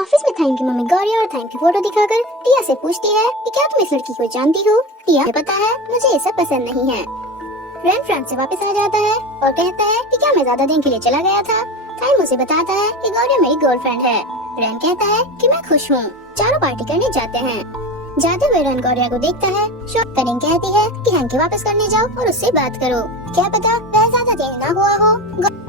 Office में thyme की mummy Gauri और थाइम की फोटो दिखाकर टिया से पूछती है कि क्या तुम इस लड़की को जानती हो। टिया को पता है मुझे ये सब पसंद नहीं है। रैन फ्रांस से वापस आ जाता है और कहता है कि क्या मैं ज्यादा दिन के लिए चला गया था। थाइम उसे बताता है कि गौरी मेरी गर्लफ्रेंड है। रैन कहता है कि मैं खुश हूँ। चारों पार्टी करने जाते हैं। जाते हुए रैन गौरिया को देखता है। कनिंग कहती है कि हैंकी वापस करने जाओ और उससे बात करो, क्या पता वह ज्यादा देर ना हुआ हो।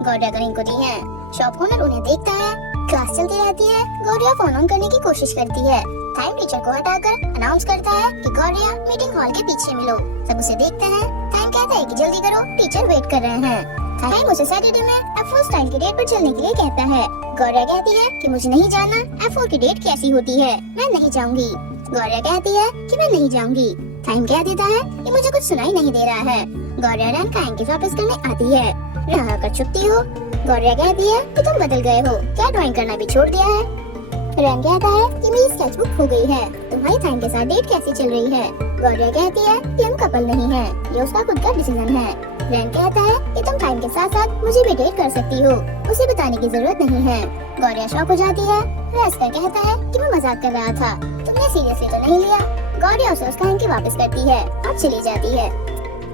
गौरिया कनिंग को दी है। शॉप ओनर उन्हें देखता है। क्लास चलती रहती है। गौरिया फोन ऑन करने की कोशिश करती है। थाइम टीचर को हटाकर अनाउंस करता है कि गौरिया मीटिंग हॉल के पीछे मिलो। सब उसे देखते हैं। थाइम कहता है कि जल्दी करो, टीचर वेट कर रहे हैं। थाइम उसे सैटरडे में F4 स्टाइल की डेट पर चलने के लिए कहता है। गौरिया कहती है कि मुझे नहीं जानना F4 की डेट कैसी होती है, मैं नहीं जाऊंगी। गौरिया कहती है कि मैं नहीं जाऊंगी। थाइम कह देता है कि मुझे कुछ सुनाई नहीं दे रहा है। गौरिया रैन का हैंकी वापस करने आती है। रहा कर चुपती हो। गौरिया कहती है कि तुम बदल गए हो, क्या ड्राइंग करना भी छोड़ दिया है। रैन कहता है कि मेरी स्केचबुक खो गई है, तुम्हारी थाइम के साथ डेट कैसी चल रही है। गौरिया कहती है कि हम कपल नहीं है, ये उसका खुद का डिसीजन है। रैन कहता है कि तुम टाइम के साथ साथ मुझे भी डेट कर सकती हो, उसे बताने की जरूरत नहीं है। गौरिया शॉक हो जाती है। रैस्कर कहता है कि मैं मजाक कर रहा था, तुमने सीरियसली तो नहीं लिया। गौरिया उसे उसका हैंकी वापस करती है और चली जाती है।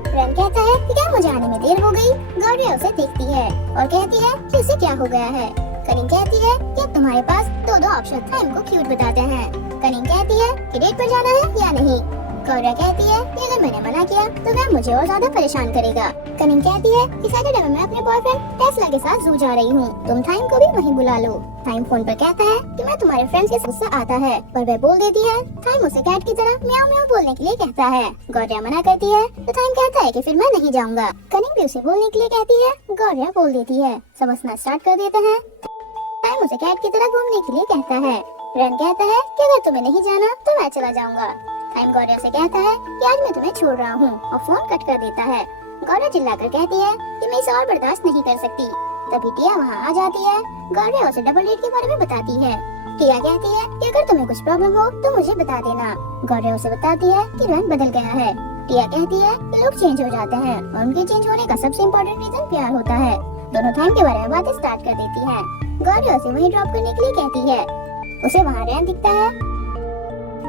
रैन कहता है कि क्या मुझे आने में देर हो गई। गौरिया उसे देखती है और कहती है कि उसे क्या हो गया है। कनिंग कहती है कि अब तुम्हारे पास दो ऑप्शन थाइम को क्यूट बताते हैं। कनिंग कहती है कि डेट पर जाना है या नहीं। गौरिया कहती है कि अगर मैंने मना किया तो वह मुझे और ज्यादा परेशान करेगा। कनिंग कहती है कि सैटरडे में मैं अपने बॉयफ्रेंड टेस्ला के साथ जू जा रही हूँ, तुम थाइम को भी वहीं बुला लो। थाइम फोन पर कहता है कि मैं तुम्हारे फ्रेंड्स के गुस्सा आता है, पर वह बोल देती है। थाइम उसे कैट की तरह म्याऊ म्याऊ बोलने के लिए कहता है। गौरिया मना करती है तो थाइम कहता है कि फिर मैं नहीं जाऊंगा। कनिंग भी उसे बोलने के लिए कहती है। गौरिया बोल देती है। सब हंसना स्टार्ट कर देते हैं। थाइम उसे कैट की तरह घूमने के लिए कहता है। रैन कहता है कि अगर तुम्हें नहीं जाना तो मैं चला जाऊंगा। थाइम गौरिया से कहता है कि आज मैं तुम्हें छोड़ रहा हूँ और फोन कट कर देता है। गौरिया चिल्लाकर कहती है कि मैं इसे और बर्दाश्त नहीं कर सकती। तभी टिया वहाँ आ जाती है। गौरिया उसे डबल डेट के बारे में बताती है। टिया कहती है कि अगर तुम्हें कुछ प्रॉब्लम हो तो मुझे बता देना। गौरिया उसे बताती है कि रैन बदल गया है। टिया कहती है कि लोग चेंज हो जाते हैं और उनके चेंज होने का सबसे इम्पोर्टेंट रीजन प्यार होता है। दोनों थाइम के बारे में बातें स्टार्ट कर देती हैं। गौरिया उसे वहीं ड्रॉप करने के लिए कहती है। उसे वहाँ रैन दिखता है।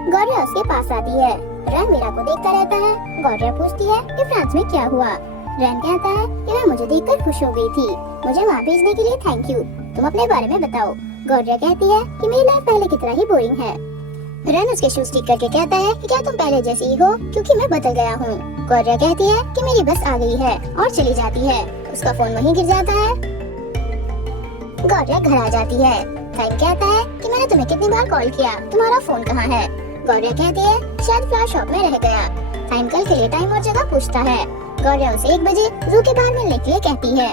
गौरिया उसके पास आती है। रैन मीरा को देखता रहता है। गौरिया पूछती है कि फ्रांस में क्या हुआ। रैन कहता है कि वह मुझे देखकर खुश हो गई थी, मुझे वहाँ भेजने के लिए थैंक यू, तुम अपने बारे में बताओ। गौरिया कहती है कि मेरी लाइफ पहले की तरह ही बोरिंग है। रैन उसके शूज ठीक करके कहता है कि क्या तुम पहले जैसी ही हो, क्योंकि मैं बदल गया हूँ। गौरिया कहती है कि मेरी बस आ गई है और चली जाती है। उसका फोन वहीं गिर जाता है। गौरिया घर आ जाती है। थाइम कहता है कि मैंने तुम्हें कितनी बार कॉल किया, तुम्हारा फोन कहाँ है। गौरिया कहती है शायद फ्लावर शॉप में रह गया। थाइम कल के लिए टाइम और जगह पूछता है। गौरिया उसे 1 बजे जू के बाहर मिलने के लिए कहती है।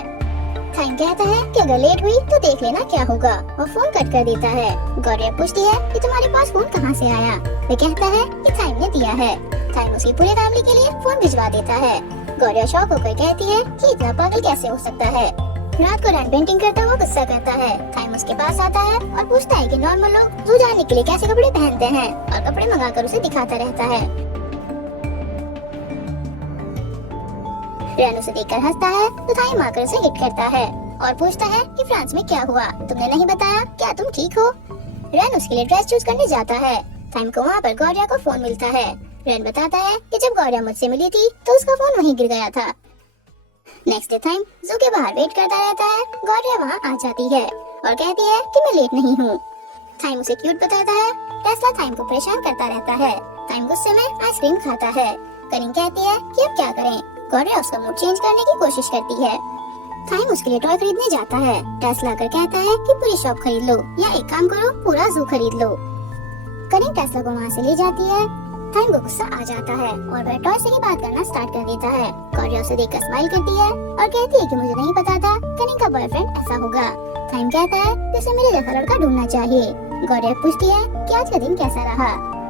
थाइम कहता है कि अगर लेट हुई तो देख लेना क्या होगा और फोन कट कर देता है। गौरिया पूछती है कि तुम्हारे पास फोन कहाँ से आया। वह कहता है कि थाइम ने दिया है। थाइम उसकी पूरी फैमिली के लिए फोन भिजवा देता है। गौरिया शॉक होकर कहती है कि इतना पागल कैसे हो सकता है। रात को रैन पेंटिंग करता हुआ गुस्सा करता है। थाइम उसके पास आता है और पूछता है कि नॉर्मल लोग जू जाने के लिए कैसे कपड़े पहनते हैं और कपड़े मंगाकर उसे दिखाता रहता है। रैन उसे देखकर हंसता है तो थाइम आकर उसे हिट करता है और पूछता है कि फ्रांस में क्या हुआ, तुमने नहीं बताया, क्या तुम ठीक हो। रैन उसके लिए ड्रेस चूज करने जाता है। थाइम को वहाँ पर गौरिया को फोन मिलता है। रैन बताता है कि जब गौरिया मुझसे मिली थी तो उसका फोन वहीं गिर गया था। नेक्स्ट डे थाइम जू के बाहर वेट करता रहता है। गौरिया वहाँ आ जाती है और कहती है कि मैं लेट नहीं हूँ। थाइम उसे क्यूट बताता है। टेस्ला थाइम को परेशान करता रहता है। थाइम गुस्से में आइसक्रीम खाता है। कनिंग कहती है कि अब क्या करें। गौरिया उसका मूड चेंज करने की कोशिश करती है। थाइम उसके लिए टॉय खरीदने जाता है। टेस्ला आकर कहता है कि पूरी शॉप खरीद लो या एक काम करो पूरा जू खरीद लो। कनिंग टेस्ला को वहाँ से ले जाती है। थाइम को गुस्सा आ जाता है और वह टॉय से ही बात करना स्टार्ट कर देता है। गौरिया उसे देखकर स्माइल करती है और कहती है कि मुझे नहीं पता था कनिंग का बॉयफ्रेंड ऐसा होगा। थाइम कहता है कि उसे मेरे जैसा लड़का ढूंढना चाहिए। गौरिया पूछती है कि आज का दिन कैसा रहा।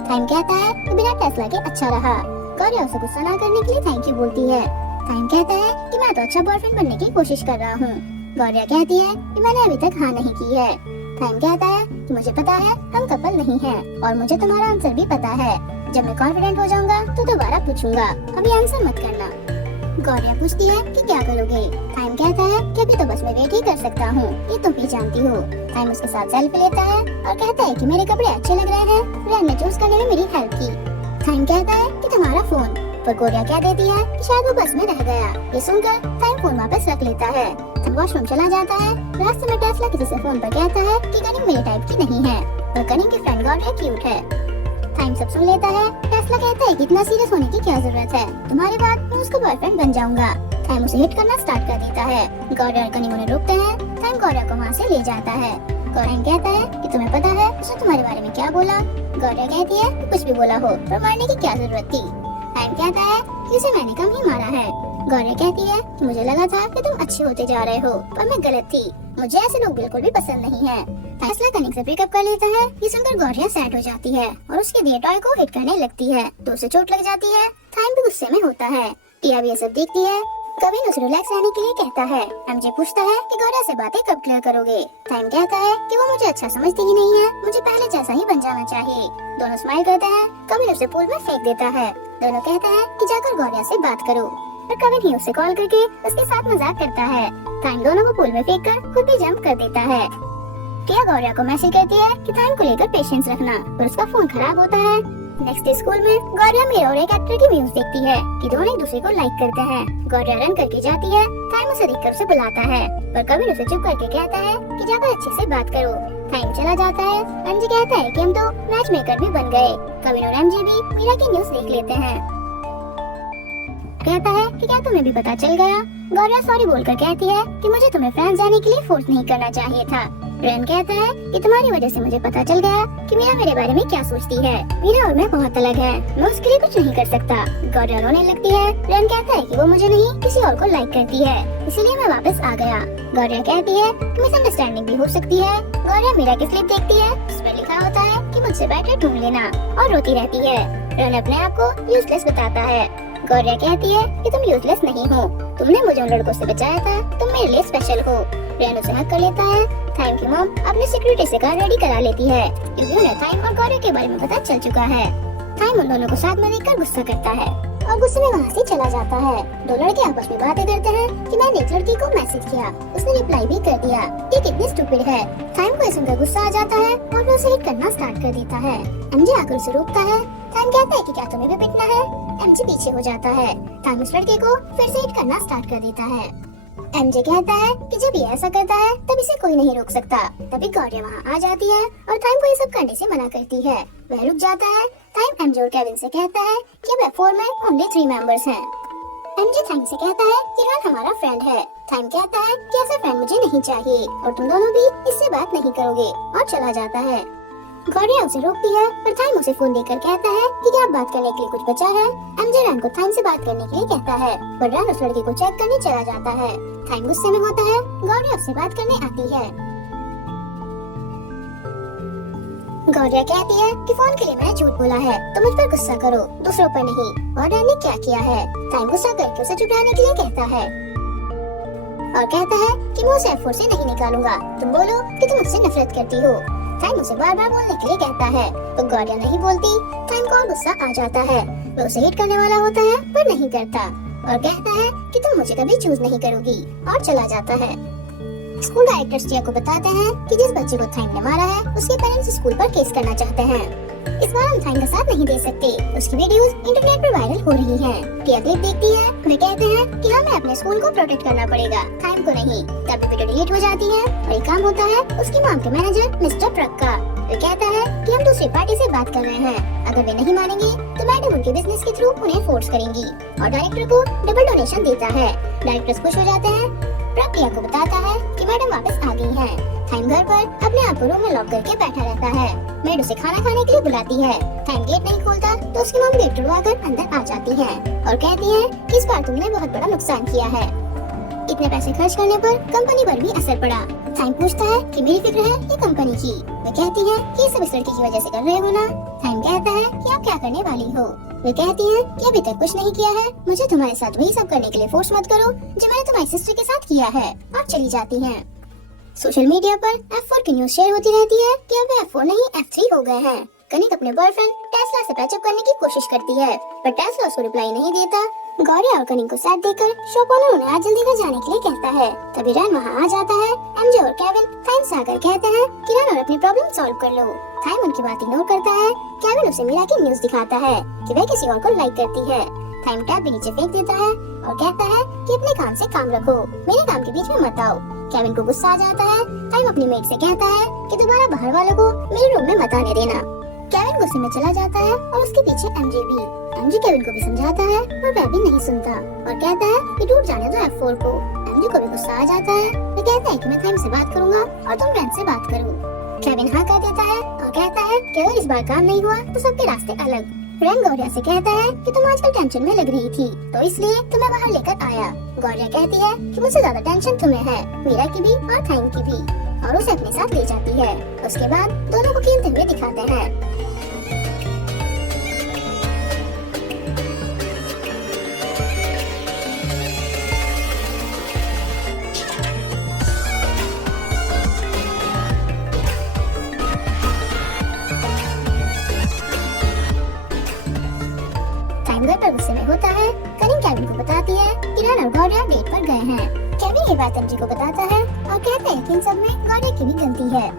थाइम कहता है कि बिना टेस्ला के अच्छा रहा। गौरिया उसे गुस्सा ना करने के लिए थैंक यू बोलती है। थाइम कहता है कि मैं तो अच्छा बॉयफ्रेंड बनने की कोशिश कर रहा हूँ। गौरिया कहती है कि मैंने अभी तक हाँ नहीं की है। थाइम कहता है कि मुझे पता है हम कपल नहीं हैं और मुझे तुम्हारा आंसर भी पता है। जब मैं कॉन्फिडेंट हो जाऊंगा तो दोबारा पूछूंगा, अभी आंसर मत करना। गौरिया पूछती है कि क्या करोगे। टाइम कहता है कि अभी तो बस मैं वेट ही कर सकता हूँ, ये तुम भी जानती हो। टाइम उसके साथ सेल्फी लेता है और कहता है कि मेरे कपड़े अच्छे लग रहे हैं, रैन ने चूज करने में मेरी हेल्प की। टाइम कहता है कि तुम्हारा फोन, पर गौरिया क्या देती है कि शायद वो बस में रह गया। ये सुनकर टाइम फोन वापस रख लेता है। टाइम वॉशरूम चला जाता है। रास्ते में टेस्ला किसी से फोन पर कहता है कि कनिंग मेरे टाइप की नहीं है, पर कनिंग की फ्रेंड गौरिया क्यूट है। टाइम सब सुन लेता है। टेस्ला कहता है कि इतना सीरियस होने की क्या जरूरत है, तुम्हारे बाद मैं उसका बॉयफ्रेंड बन जाऊंगा। टाइम उसे हिट करना स्टार्ट कर देता है। गौरिया और कनिंग उन्हें रोकते हैं। टाइम गौरिया को वहाँ से ले जाता है। गौरिया कहता है कि तुम्हें पता है उसने तुम्हारे बारे में क्या बोला। गौरिया कहती है कि कुछ भी बोला हो, पर मारने की क्या जरूरत थी। टाइम कहता है कि उसे मैंने कम ही मारा है। गौरिया कहती है कि मुझे लगा था कि तुम अच्छे होते जा रहे हो, पर मैं गलत थी। मुझे ऐसे लोग बिल्कुल भी पसंद नहीं है। टेस्ला कनिंग से ब्रेकअप कर लेता है। ये सुनकर गौरिया सैड हो जाती है और उसके दिए टॉय को हिट करने लगती है तो उसे चोट लग जाती है। टाइम भी गुस्से में होता है। टिया भी ये सब देखती है। कविन उसे रिलैक्स रहने के लिए कहता है। एमजे पूछता है कि गौरिया से बातें कब क्लियर करोगे। टाइम कहता है कि वो मुझे अच्छा समझती ही नहीं है, मुझे पहले जैसा ही बन जाना चाहिए। दोनों स्माइल करते हैं। कविन उसे पूल में फेंक देता है। दोनों कहते हैं कि जाकर गौरिया से बात करो, पर कविन ही उसे कॉल करके उसके साथ मजाक करता है। टाइम दोनों को पूल में फेंककर खुद भी जंप कर देता है। टिया गौरिया को मैसेज करती है कि टाइम को लेकर पेशेंस रखना, पर उसका फोन खराब होता है। नेक्स्ट डे स्कूल में गौरिया मेरे और एक एक्टर की न्यूज देखती है कि दोनों एक दूसरे को लाइक करते हैं। गौरिया रन करके जाती है। टाइम उसे देखकर उसे बुलाता है, पर कविन उसे चुप करके कहता है कि जाकर अच्छे से बात करो। टाइम चला जाता है। एमजे कहता है कि हम तो मैच मेकर भी बन गए। कविन और एमजे भी मीरा की न्यूज देख लेते हैं। कहता है कि क्या तुम्हें भी पता चल गया। गौरिया सॉरी बोलकर कहती है कि मुझे तुम्हें फ्रांस जाने के लिए फोर्स नहीं करना चाहिए था। रन कहता है कि तुम्हारी वजह से मुझे पता चल गया कि मीरा मेरे बारे में क्या सोचती है। मीरा और मैं बहुत अलग हैं, मैं उसके लिए कुछ नहीं कर सकता। गौरिया रोने लगती है। रन कहता है कि वो मुझे नहीं किसी और को लाइक करती है, इसीलिए मैं वापस आ गया। गौरिया कहती है कि मिसअंडरस्टैंडिंग भी हो सकती है। गौरिया मीरा की स्लिप देखती है, उसमें लिखा होता है कि मुझसे बेटर ढूंढ लेना, और रोती रहती है। रन अपने आप को यूजलेस बताता है। गौरिया कहती है कि तुम यूजलेस नहीं हो, तुमने मुझे उन लड़कों से बचाया था, तुम मेरे लिए स्पेशल हो। रन उसे हक कर लेता है। टाइम की मॉम अपनी सिक्योरिटी से कार रेडी करा लेती है, क्योंकि उन्हें टाइम और गौरिया के बारे में पता चल चुका है। टाइम उन दोनों को साथ में देखकर गुस्सा करता है और गुस्से में वहाँ से चला जाता है। दो लड़के आपस में बातें करते हैं कि मैंने एक लड़की को मैसेज किया, उसने रिप्लाई भी कर दिया, ये कितनी स्टूपिड है। टाइम को सुनकर गुस्सा आ जाता है और वो उसे हिट करना स्टार्ट कर देता है। एमजे आकर उसे रोकता है। टाइम कहता है कि क्या तुम्हें भी पिटना है। एमजे पीछे हो जाता है। टाइम उस लड़के को फिर से हिट करना स्टार्ट कर देता है। एमजे कहता है कि जब ये ऐसा करता है तब इसे कोई नहीं रोक सकता। तभी गौरिया वहाँ आ जाती है और टाइम को ये सब करने से मना करती है। वह रुक जाता है। टाइम एमजे और केविन से कहता है कि F4 में ओनली 3 मेंबर्स हैं। एमजे टाइम से कहता है कि रन हमारा फ्रेंड है। टाइम कहता है कि ऐसा फ्रेंड मुझे नहीं चाहिए और तुम दोनों भी इससे बात नहीं करोगे, और चला जाता है। गौरिया उसे रोकती है, पर टाइम उसे फोन देकर कहता है कि क्या बात करने के लिए कुछ बचा है। एमजे रन को टाइम से बात करने के लिए कहता है, पर रन उस लड़के को चेक करने चला जाता है। टाइम गुस्से में होता है। गौरिया उससे बात करने आती है। गौरिया कहती है कि फोन के लिए मैंने झूठ बोला है, तो मुझ पर गुस्सा करो, दूसरों पर नहीं। और रन ने क्या किया है। टाइम गुस्सा करके उसे चुपलाने के लिए कहता है और कहता है कि मैं उसे F4 से नहीं निकालूंगा, तुम बोलो कि तुम मुझसे नफरत करती हो। टाइम उसे बार बार बोलने के लिए कहता है, तो गौरिया नहीं बोलती। टाइम को और गुस्सा आ जाता है। वो उसे हिट करने वाला होता है, पर नहीं करता और कहता है कि तुम मुझे कभी चूज नहीं करोगी, और चला जाता है। स्कूल डायरेक्टर टिया को बताते हैं कि जिस बच्चे को टाइम ने मारा है उसके पेरेंट्स स्कूल पर केस करना चाहते हैं। इस बार हम टाइम का साथ नहीं दे सकते, उसकी वीडियोस इंटरनेट पर वायरल हो रही हैं। टिया क्लिप देखती है। वे कहते हैं कि हमें अपने स्कूल को प्रोटेक्ट करना पड़ेगा, टाइम को नहीं। तब वीडियो डिलीट हो जाती है और एक काम होता है उसकी मॉम के मैनेजर मिस्टर ट्रक का। वे कहता है कि हम दूसरी पार्टी से बात कर रहे हैं, अगर वे नहीं मानेंगे तो मैडम उनके बिजनेस के थ्रू उन्हें फोर्स करेंगी, और डायरेक्टर को डबल डोनेशन देता है। डायरेक्टर्स खुश हो जाते हैं। ट्रक टिया को बताता है कि मैडम वापस आ गई हैं। टाइम घर पर अपने आप को रूम में लॉक करके बैठा रहता है। मेड उसे खाना खाने के लिए बुलाती है। टाइम गेट नहीं खोलता तो उसकी मॉम गेट तोड़वाकर अंदर आ जाती है और कहती है कि इस बार तुमने बहुत बड़ा नुकसान किया है। इतने पैसे खर्च करने पर कंपनी पर भी असर पड़ा। टाइम पूछता है कि मेरी फिक्र है या कंपनी की। वे कहती है कि सब इस लड़की की वजह से कर रहे हो ना। टाइम कहता है कि आप क्या करने वाली हो। वे कहती है कि अभी तक कुछ नहीं किया है, मुझे तुम्हारे साथ वही सब करने के लिए फोर्स मत करो जो मैंने तुम्हारी सिस्टर के साथ किया है, और चली जाती है। सोशल मीडिया पर F4 की न्यूज शेयर होती रहती है कि अब वे F4 नहीं F3 हो गए हैं। कनिक अपने बॉयफ्रेंड टेस्ला से पैचअप करने की कोशिश करती है, पर टेस्ला उसको रिप्लाई नहीं देता। गौरी और कनिंग को साथ देकर शॉप ओनर उन्हें आज जल्दी घर जाने के लिए कहता है। तभी रैन वहाँ आ जाता है। एमजे और केविन थाइम से आकर कहते हैं कि रैन और अपनी प्रॉब्लम सॉल्व कर लो। थाइम उनकी बात इग्नोर करता है। केविन उसे मीरा की न्यूज़ दिखाता है कि वह किसी और को लाइक करती है। थाइम टैब भी नीचे फेंक देता है और कहता है कि अपने काम से काम रखो, मेरे काम के बीच में मत आओ। केविन को गुस्सा आ जाता है। थाइम अपनी मेट से कहता है कि दोबारा बाहर वालों को मेरे रूम में मत आने देना। केविन गुस्से में चला जाता है और उसके पीछे एमजे भी। एमजे केविन को भी समझाता है पर वह भी नहीं सुनता और कहता है कि टूट जाने दो F4 को। एमजे को भी गुस्सा आ जाता है। वह कहता है कि मैं थाइम से बात करूंगा और तुम रैन से बात करो। केविन हाँ कर देता है और कहता है कि अगर इस बार काम नहीं हुआ तो सबके रास्ते अलग। रैन गौरिया से कहता है कि तुम आजकल टेंशन में लग रही थी तो इसलिए तुम्हें बाहर लेकर आया। गौरिया कहती है कि मुझसे ज्यादा टेंशन तुम्हें है, मीरा की भी और थाइम की भी, और उसे अपने साथ ले जाती है। उसके बाद दोनों को खेलते हुए दिखाते हैं। घर पर गुस्से में होता है। कनिंग केविन को बताती है कि रैन और गौरिया डेट पर गए हैं। केविन ये बात एमजे को बताता है और कहता है कि इन सब में गौरिया की भी गलती है।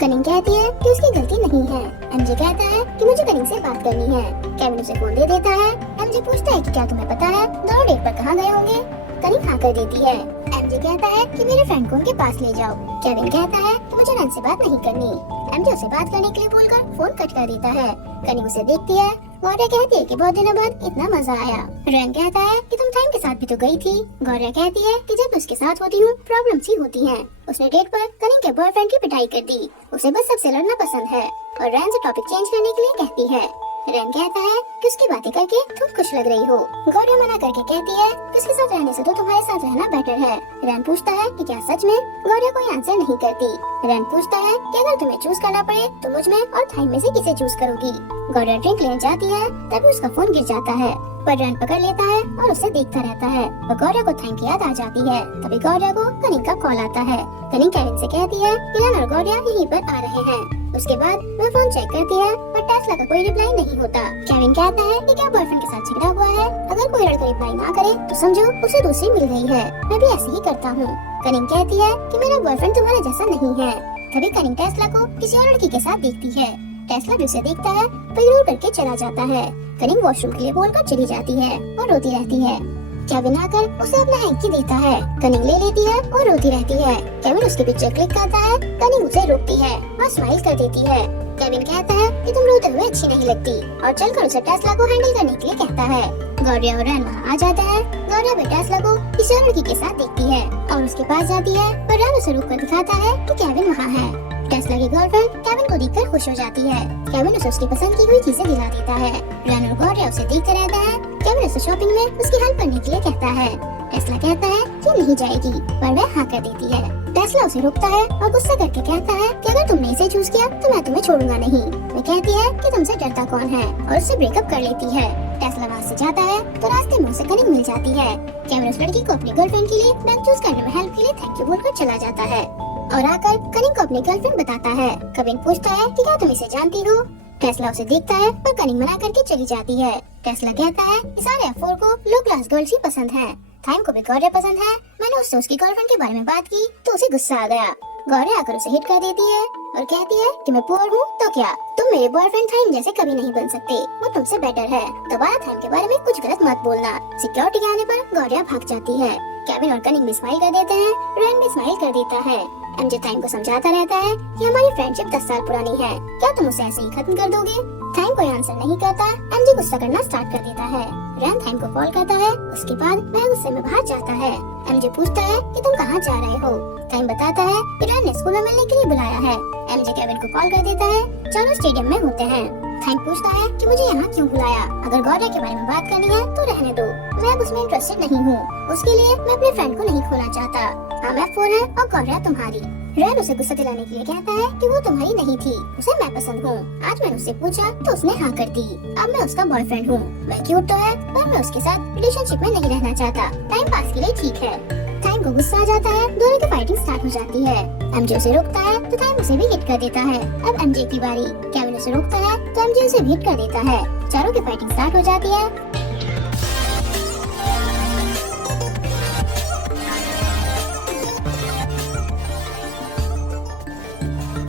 कनिंग कहती है कि उसकी गलती नहीं है। एमजे कहता है कि मुझे कनिंग से बात करनी है। केविन उसे फोन दे देता है। एमजे पूछता है कि क्या तुम्हें पता है दोनों डेट पर कहाँ गए होंगे। कनिंग हाँ कर देती है। एमजे कहता है कि मेरे फ्रेंड को उनके पास ले जाओ। केविन कहता है कि मुझे रैन से बात नहीं करनी। एमजे उसे बात करने के लिए बोलकर फोन कट कर देता है। कनिंग उसे देखती है। गौरिया कहती है कि बहुत दिनों बाद इतना मजा आया। रैन कहता है कि तुम थाइम के साथ भी तो गई थी। गौरिया कहती है कि जब उसके साथ होती हूँ प्रॉब्लम सी होती हैं। उसने डेट पर कनिंग के बॉयफ्रेंड की पिटाई कर दी। उसे बस सबसे लड़ना पसंद है और रैन से टॉपिक चेंज करने के लिए कहती है। रैन कहता है कि उसकी बातें करके तुम खुश लग रही हो। गौरिया मना करके कहती है कि उसके साथ रहने से तो तुम्हारे साथ रहना बेटर है। रैन पूछता है कि क्या सच में। गौरिया कोई आंसर नहीं करती। रैन पूछता है कि अगर तुम्हें चूज करना पड़े तो मुझ में और थाइम में से किसे चूज करोगी। गौरिया ड्रिंक लेने जाती है तभी उसका फोन गिर जाता है पर रैन पकड़ लेता है और उसे देखता रहता है। और गौरिया को थाइम की याद आ जाती है। तभी गौरिया को कनिंग का कॉल आता है। कनिंग केविन से कहती है कि रैन और गौरिया यहीं पर आ रहे हैं। उसके बाद वह फोन चेक करती है पर टेस्ला का कोई रिप्लाई नहीं होता। केविन कहता है कि क्या बॉयफ्रेंड के साथ झगड़ा हुआ है, अगर कोई लड़का रिप्लाई ना करे तो समझो उसे दूसरी मिल गई है। मैं भी ऐसे ही करता हूँ। कनिंग कहती है कि मेरा बॉयफ्रेंड तुम्हारे जैसा नहीं है। तभी कनिंग टेस्ला को किसी और लड़की के साथ देखती है। टेस्ला भी उसे देखता है पर इग्नोर करके चला जाता है। कनिंग वॉशरूम के लिए बोलकर चली जाती है और रोती रहती है। केविन आकर उसे अपना हैंकी देता है। कनिंग ले लेती है और रोती रहती है। केविन उसकी पिक्चर क्लिक करता है। कनिंग उसे रोकती है और स्माइल कर देती है। केविन कहता है कि तुम रोते हुए अच्छी नहीं लगती और चलकर उसे टेस्ला को हैंडल करने के लिए कहता है। गौरिया और रैन वहाँ आ जाते हैं। गौरिया भी टेस्ला को किसी और लड़की के साथ देखती है और उसके पास जाती है पर रैन उसे रोक कर दिखाता है कि केविन वहाँ है। टेस्ला की गर्लफ्रेंड केविन को देखकर खुश हो जाती है। केविन उसे उसकी पसंद की हुई चीजें दिला देता है। रैन और गौरिया उसे देखते रहता है। केविन उसे शॉपिंग में उसकी हेल्प करने के लिए कहता है। टेस्ला कहता है कि नहीं जाएगी पर वह हाँ कर देती है। टेस्ला उसे रोकता है और गुस्सा करके कहता है कि अगर तुमने इसे चूज किया तो मैं तुम्हें छोड़ूंगा नहीं। वह कहती है कि तुमसे डरता कौन है और उससे ब्रेकअप कर लेती है। टेस्ला वहाँ से जाता है तो रास्ते में उसे कनिंग मिल जाती है। केविन उस लड़की को अपनी गर्लफ्रेंड के लिए बैंक चूज करने में हेल्प के लिए थैंक यू बोलकर चला जाता है और आकर कनिंग को अपनी गर्लफ्रेंड बताता है। कविन पूछता है कि क्या तुम इसे जानती हो। टेस्ला उसे देखता है पर कनिंग मना करके चली जाती है। टेस्ला कहता है कि सारे F4 को लो क्लास गर्ल्स ही पसंद हैं। थाइम को भी गौरिया पसंद है। मैंने उससे उसकी गर्लफ्रेंड के बारे में बात की तो उसे गुस्सा आ गया। गौरिया आकर उसे हिट कर देती है और कहती है कि मैं पुअर हूँ तो क्या, तुम मेरे बॉयफ्रेंड थाइम जैसे कभी नहीं बन सकते, वो तुमसे बेटर है। दोबारा थाइम के बारे में कुछ गलत मत बोलना। सिक्योरिटी के आने पर गौरिया भाग जाती है। केविन और कनिंग भी स्माइल कर देते हैं। रैन भी स्माइल कर देता है। एमजे थाइम को समझाता रहता है कि हमारी फ्रेंडशिप 10 साल पुरानी है, क्या तुम उसे ऐसे ही खत्म कर दोगे। थाइम कोई आंसर नहीं करता। एमजे गुस्सा करना स्टार्ट कर देता है। रैन थाइम को कॉल करता है। उसके बाद वह गुस्से में बाहर जाता है। एमजे पूछता है कि तुम कहाँ जा रहे हो। थाइम बताता है कि रैन ने स्कूल में मिलने के लिए बुलाया है। एमजे केविन को कॉल कर देता है। चलो स्टेडियम में होते हैं। थाइम पूछता है कि मुझे यहाँ क्यों बुलाया, अगर गौरिया के बारे में बात करनी है तो रहने दो, मैं अब उसमें इंटरेस्टेड नहीं हूँ। उसके लिए मैं अपने फ्रेंड को नहीं खोना चाहता। हम F4 है और गौरिया तुम्हारी। रैन उसे गुस्सा दिलाने के लिए कहता है कि वो तुम्हारी नहीं थी, उसे मैं पसंद हूँ। आज मैंने उससे पूछा तो उसने हाँ कर दी। अब मैं उसका बॉयफ्रेंड हूँ। मैं क्यूट तो है पर मैं उसके साथ रिलेशनशिप में नहीं रहना चाहता। टाइम पास के लिए ठीक है। थाइम को गुस्सा आ जाता है। दोनों की फाइटिंग स्टार्ट हो जाती है। एमजे उसे रोकता है तो थाइम उसे भी हिट कर देता है। अब एमजे की बारी। केविन उसे रोकता है तो एमजे उसे भी हिट कर देता है। चारों की फाइटिंग स्टार्ट हो जाती है।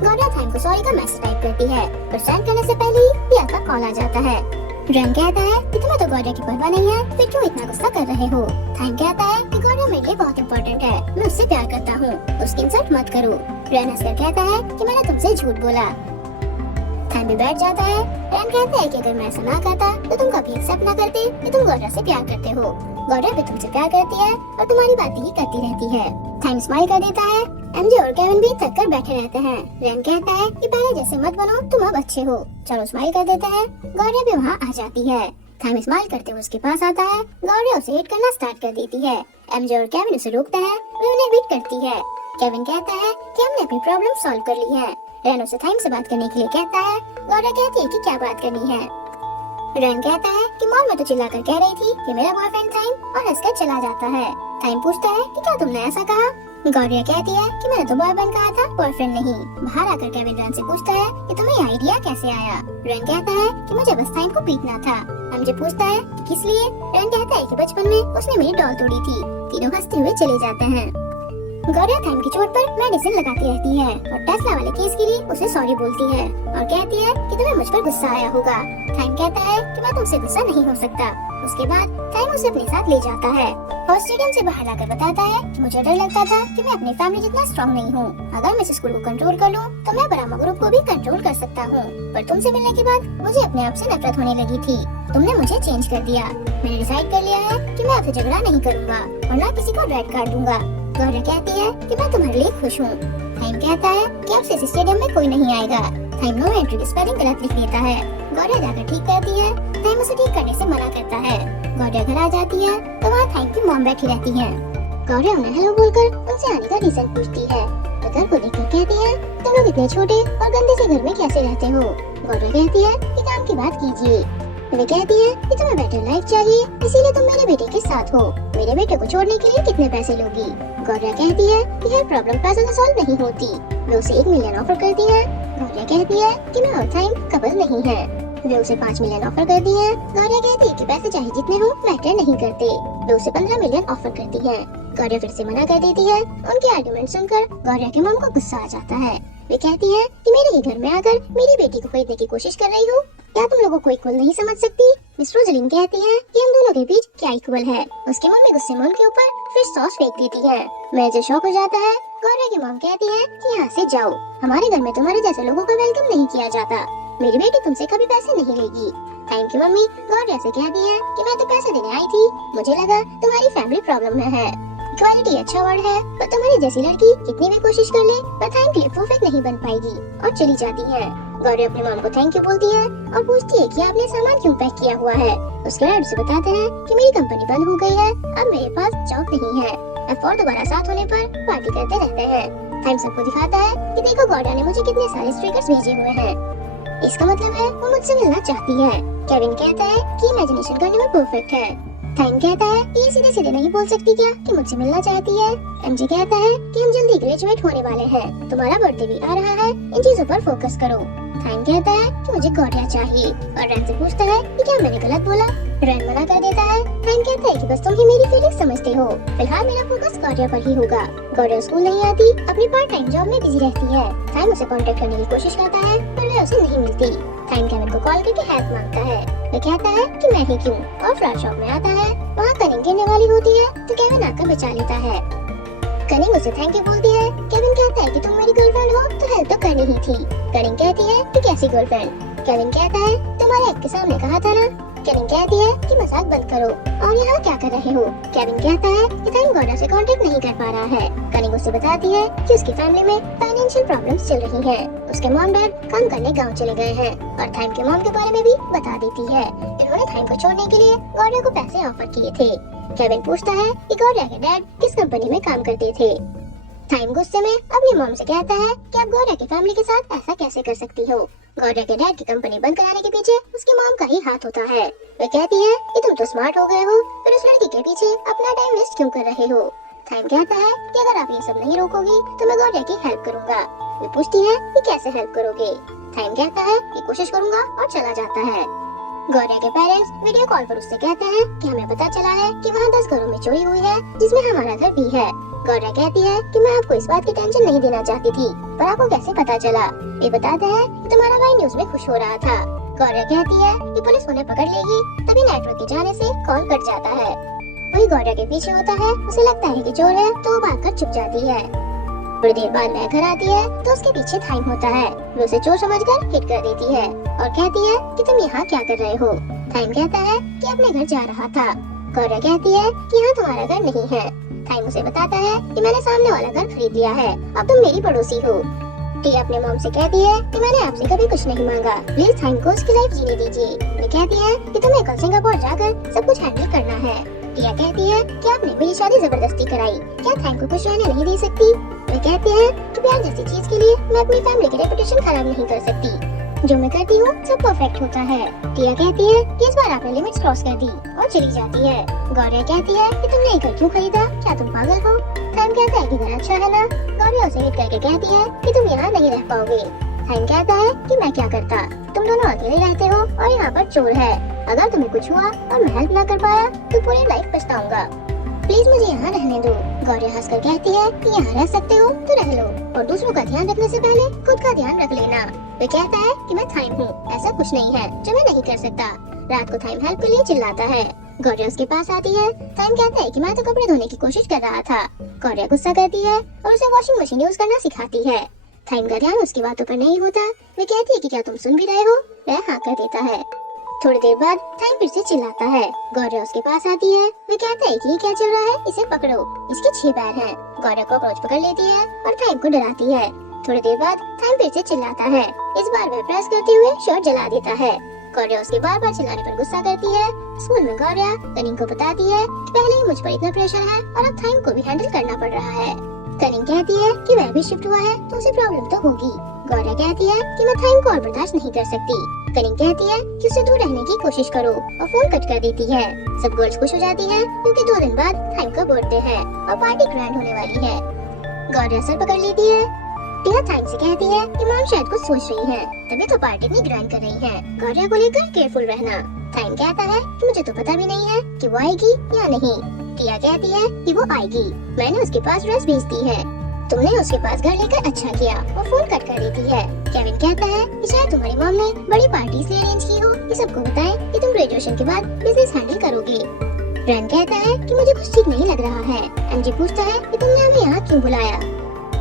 गौरिया थाइम को सॉरी का मैसेज टाइप करती है, पर सेंड करने से पहले ही टिया का कॉल आ जाता है। रन कहता है कि तुम्हें तो गौरिया की परवाह नहीं है, फिर क्यों इतना गुस्सा कर रहे हो। थाइम कहता है कि गौरिया मेरे लिए बहुत इंपॉर्टेंट है, मैं उससे प्यार करता हूँ, उसकी इंसल्ट मत करो। रन हंसकर कहता है कि मैंने तुमसे झूठ बोला। थाइम भी बैठ जाता है। रन कहता है कि अगर मैं ऐसा ना करता तो तुम कभी एक्सेप्ट ना करते कि तुम गौरिया से प्यार करते हो। गौरिया भी तुमसे प्यार करती है और तुम्हारी बातें ही करती रहती है। थाइम स्माइल कर देता है। एमजे और केविन भी थक कर बैठे रहते हैं। रैन कहता है कि पहले जैसे मत बनो, तुम अब अच्छे हो, चलो स्माइल कर देते हैं। गौरिया भी वहाँ आ जाती है। थाइम स्माइल करते हुए उसके पास आता है। गौरिया उसे हिट करना स्टार्ट कर देती है। एमजे और केविन उसे रोकते हैं, वे उन्हें हिट करती है। केविन कहता है कि हमने अपनी प्रॉब्लम सॉल्व कर ली है। रैन उसे थाइम से बात करने के लिए कहता है। गौरिया कहती है कि क्या बात करनी है। रैन कहता है कि मॉल में तो चिल्लाकर कह रही थी कि मेरा बॉयफ्रेंड थाइम, और हंसकर चला जाता है। थाइम पूछता है कि क्या तुमने ऐसा कहा। गौरिया कहती है कि मैंने तो बॉयफ्रेंड कहा था, बॉयफ्रेंड नहीं। बाहर आकर केविन रैन से पूछता है कि तुम्हें ये आइडिया कैसे आया। रैन कहता है कि मुझे बस थाइम को पीटना था। एमजे पूछता है कि किस लिए। रैन कहता है कि बचपन में उसने मेरी डॉल तोड़ी थी। तीनों हंसते हुए चले जाते हैं। गौरिया थाइम की चोट पर मेडिसिन लगाती रहती है और टेस्ला वाले केस के लिए उसे सॉरी बोलती है और कहती है कि तुम्हें मुझ पर गुस्सा आया होगा। थाइम कहता है कि मैं तुमसे गुस्सा नहीं हो सकता। उसके बाद थाइम उसे अपने साथ ले जाता है और स्टेडियम से बाहर लाकर बताता है कि मुझे डर लगता था कि मैं अपनी फैमिली जितना स्ट्रॉन्ग नहीं हूँ। अगर मैं इस स्कूल को कंट्रोल कर लूँ तो मैं बरामा ग्रुप को भी कंट्रोल कर सकता हूँ। पर तुमसे मिलने के बाद मुझे अपने आप से नफरत होने लगी थी। तुमने मुझे चेंज कर दिया। मैंने डिसाइड कर लिया है कि मैं आपसे झगड़ा नहीं करूँगा और न किसी को रेड कार्ड दूंगा। गौरिया कहती है कि मैं तुम्हारे लिए खुश हूँ। थाइम कहता है कि अब से इस स्टेडियम में कोई नहीं आएगा। थाइम नो एंट्री की स्पेलिंग गलत लिख देता है। गौरिया जाकर ठीक करती है। थाइम उसे ठीक करने से मना करता है। गौरिया घर आ जाती है तो वहाँ थाइम की मॉम बैठी रहती है। गौरिया उन्हें हेलो बोलकर उनसे आने का रीजन पूछती है। तो घर को देखकर कहती है तुम लोग इतने छोटे और गंदे से घर में कैसे रहते हो। गौरिया कहती है कि काम की बात कीजिए। वे कहती है कि तुम्हें बेटर लाइफ चाहिए, इसीलिए तुम मेरे बेटे के साथ हो। मेरे बेटे को छोड़ने के लिए कितने पैसे लोगी। गौरिया कहती है कि हर प्रॉब्लम पैसे से सॉल्व नहीं होती। वे उसे 1 मिलियन ऑफर करती है। गौरिया कहती है कि मैं और थाइम कपल नहीं है। वे उसे 5 मिलियन ऑफर करती है। गौरिया कहती है कि पैसे चाहे जितने हो मैटर नहीं करते। वे उसे 15 मिलियन ऑफर करती है। गौरिया फिर से मना कर देती है। उनके आर्गुमेंट सुनकर गौरिया के मॉम को गुस्सा आ जाता है। वे कहती है कि मेरे ही घर में आकर मेरी बेटी को खरीदने की कोशिश कर रही हो, क्या तुम लोगों को इक्वल नहीं समझ सकती। मिस रोजलिन कहती है कि हम दोनों के बीच क्या इक्वल है। उसकी मम्मी गुस्से में उनके ऊपर फिश सॉस फेंक देती है। मेजर शॉक हो जाता है। गौरिया की मॉम कहती है कि यहाँ से जाओ, हमारे घर में तुम्हारे जैसे लोगों का वेलकम नहीं किया जाता। मेरी बेटी तुमसे कभी पैसे नहीं लेगी। थाइम की मम्मी गौरिया से कहती है कि मैं तो पैसे देने आई थी, मुझे लगा तुम्हारी फैमिली प्रॉब्लम में है। इक्वालिटी अच्छा वर्ड है, पर तुम्हारी जैसी लड़की कितनी भी कोशिश कर ले पर थाइम के लिए परफेक्ट नहीं बन पाएगी, और चली जाती है। गौरिया अपनी मॉम को थैंक यू बोलती है और पूछती है कि आपने सामान क्यों पैक किया हुआ है। उसके डैड उसे बताते हैं कि मेरी कंपनी बंद हो गई है, अब मेरे पास जॉब नहीं है। एफर्ट दोबारा साथ होने पर पार्टी करते रहते हैं। थाइम सबको दिखाता है कि देखो गौरिया ने मुझे कितने सारे स्टिकर्स भेजे हुए हैं, इसका मतलब है वो मुझसे मिलना चाहती है। केविन कहता है कि इमेजिनेशन करने में परफेक्ट है। थाइम कहता है कि ये सीधे सीधे नहीं बोल सकती क्या कि मुझसे मिलना चाहती है। एमजे कहता है कि हम जल्दी ग्रेजुएट होने वाले हैं, तुम्हारा बर्थडे भी आ रहा है, इन चीजों पर फोकस करो। थाइम कहता है कि मुझे गौरिया चाहिए और रैन से पूछता है कि क्या मैंने गलत बोला। रैन मना कर देता है। थाइम कहता है कि बस तुम ही मेरी फीलिंग्स समझते हो, फिलहाल मेरा फोकस गौरिया पर ही होगा। गौरिया स्कूल नहीं आती, अपनी पार्ट टाइम जॉब में बिजी रहती है। थाइम उसे कांटेक्ट करने की कोशिश करता है पर वह उसे नहीं मिलती। थाइम केविन को कॉल करके हेल्प मांगता है। वह कहता है कि मैं ही क्यों, और फ्लावर शॉप में आता है। वहाँ कनिंग गिरने वाली होती है तो केविन आकर बचा लेता है। कनिंग उसे थैंक यू बोलती है। केविन कहता है कि तुम मेरी गर्लफ्रेंड हो तो हेल्प तो करनी ही थी। कनिंग कहती है कि कैसी गर्लफ्रेंड। केविन कहता है तुम्हारे एक्स के सामने कहा था ना। कनिंग कहती है कि मजाक बंद करो और यहाँ क्या कर रहे हो। केविन कहता है कि थाइम गौरिया से कांटेक्ट नहीं कर पा रहा है। कनिंग उसे बताती है कि उसकी फैमिली में फाइनेंशियल प्रॉब्लम्स चल रही है। उसके मॉम डैड काम करने गाँव चले गए हैं और थाइम के मॉम के बारे में भी बता देती है। इन्होंने थाइम को छोड़ने के लिए गौरिया को पैसे ऑफर किए थे। केविन पूछता है कि गौरिया के डैड किस कंपनी में काम करते थे। थाइम गुस्से में अपनी मॉम से कहता है कि आप गौरिया की फैमिली के साथ ऐसा कैसे कर सकती हो। गौरिया के डैड की कंपनी बंद कराने के पीछे उसकी मॉम का ही हाथ होता है। वे कहती है कि तुम तो स्मार्ट हो गए हो, फिर उस लड़की के पीछे अपना टाइम वेस्ट क्यों कर रहे हो। थाइम कहता है कि अगर आप ये सब नहीं रोकोगी तो मैं गौरिया की हेल्प करूंगा। वे पूछती है कि कैसे हेल्प करोगे। थाइम कहता है कि कोशिश करूंगा और चला जाता है। गौरव के पेरेंट्स वीडियो कॉल पर उससे कहते हैं कि हमें पता चला है कि वहाँ 10 घरों में चोरी हुई है, जिसमें हमारा घर भी है। गौरव कहती है कि मैं आपको इस बात की टेंशन नहीं देना चाहती थी, पर आपको कैसे पता चला? ये बताते हैं कि तुम्हारा भाई न्यूज में खुश हो रहा था। गौरव कहती है कि पुलिस उन्हें पकड़ लेगी, तभी नेटवर्क के जाने से कॉल कट जाता है। वही गौरव के पीछे होता है, उसे लगता है कि चोर है तो वो भागकर छुप जाती है। थोड़ी देर बाद वह घर आती है तो उसके पीछे थाइम होता है। वो उसे चोर समझकर हिट कर देती है और कहती है कि तुम यहाँ क्या कर रहे हो? थाइम कहता है कि अपने घर जा रहा था। गौरव कहती है कि यहाँ तुम्हारा घर नहीं है। थाइम उसे बताता है कि मैंने सामने वाला घर खरीद लिया है, अब तुम मेरी पड़ोसी हो। टिया अपने मॉम से कहती है कि मैंने आपसे कभी कुछ नहीं मांगा, प्लीज थाइम को उसकी लाइफ जीने दीजिए। वे कहती है कि तुम्हें कल सिंगापुर जाकर सब कुछ हैंडल करना है। टिया कहती है कि आपने मेरी शादी जबरदस्ती कराई, क्या थाइम को खुश रहने नहीं दे सकती? वे कहती है कि प्यार जैसी चीज के लिए मैं अपनी फैमिली की रेपुटेशन खराब नहीं कर सकती, जो मैं करती हूँ सब परफेक्ट होता है। टिया कहती है कि इस बार आपने लिमिट्स क्रॉस कर दी और चली जाती है। गौरव कहती है कि तुमने ये घर क्यों खरीदा, क्या तुम पागल हो? थाइम कहता है कि घर अच्छा है ना। गौरव उसे हिट करके कहती है कि तुम यहाँ नहीं रह पाओगे। थाइम कहता है कि मैं क्या करता, तुम दोनों अकेले रहते हो और यहाँ पर चोर है, अगर तुम्हें कुछ हुआ और मैं हेल्प ना कर पाया तो पूरी लाइफ पछताऊंगा, प्लीज मुझे यहाँ रहने दो। गौरव हंसकर कहती है कि यहाँ रह सकते हो तो रह लो, और दूसरों का ध्यान रखने से पहले खुद का ध्यान रख लेना। वे कहता है कि मैं थाइम हूँ, ऐसा कुछ नहीं है जो मैं नहीं कर सकता। रात को थाइम हेल्प के लिए चिल्लाता है। गौरव उसके पास आती है। थाइम कहता है कि मैं तो कपड़े धोने की कोशिश कर रहा था। गौरव गुस्सा करती है और उसे वॉशिंग मशीन यूज करना सिखाती है। थाइम का ध्यान उसकी बातों पर नहीं होता। वे कहती है कि क्या तुम सुन भी रहे हो? वह हाँ कर देता है। थोड़ी देर बाद थाइम फिर से चिल्लाता है। गौरव उसके पास आती है। वे कहता है कि ये क्या चल रहा है, इसे पकड़ो, इसके 6 पैर हैं। गौरव को अप्रोच पकड़ लेती है और थाइम को डराती है। थोड़ी देर बाद थाइम फिर से चिल्लाता है। इस बार वह प्रेस करते हुए शॉट जला देता है। गौरव उसके बार बार चिल्लाने पर गुस्सा करती है। स्कूल में गौरव कनिंग को बताती है कि पहले ही मुझ पर इतना प्रेशर है और अब थाइम को भी हैंडल करना पड़ रहा है। कनिंग कहती है कि वह भी शिफ्ट हुआ है तो उसे प्रॉब्लम तो होगी। गौरव कहती है कि मैं थाइम को और बर्दाश्त नहीं कर सकती। कनिंग कहती है कि उससे दूर रहने की कोशिश करो और फोन कट कर देती है। सब गर्ल्स खुश हो जाती हैं क्योंकि 2 दिन बाद थाइम का बर्थडे है और पार्टी ग्रैंड होने वाली है। गौरव सर पकड़ लेती है। टिया थाइम से कहती है कि मॉम शायद कुछ सोच रही है, तभी तो पार्टी में ग्रैंड कर रही है। गौरव को लेकर केयरफुल रहना। थाइम कहता है कि मुझे तो पता भी नहीं है कि वो आएगी या नहीं। टिया कहती है कि वो आएगी, मैंने उसके पास ड्रेस भेज दी है, तुमने उसके पास घर लेकर अच्छा किया। वो फोन कट कर देती है। केविन कहता है कि शायद तुम्हारी मॉम ने बड़ी पार्टी इसलिए अरेंज की हो कि सबको बताएं कि तुम ग्रेजुएशन के बाद बिजनेस हैंडल करोगे। रन कहता है कि मुझे कुछ ठीक नहीं लग रहा है। एमजी पूछता है कि तुमने हमें यहाँ क्यों बुलाया?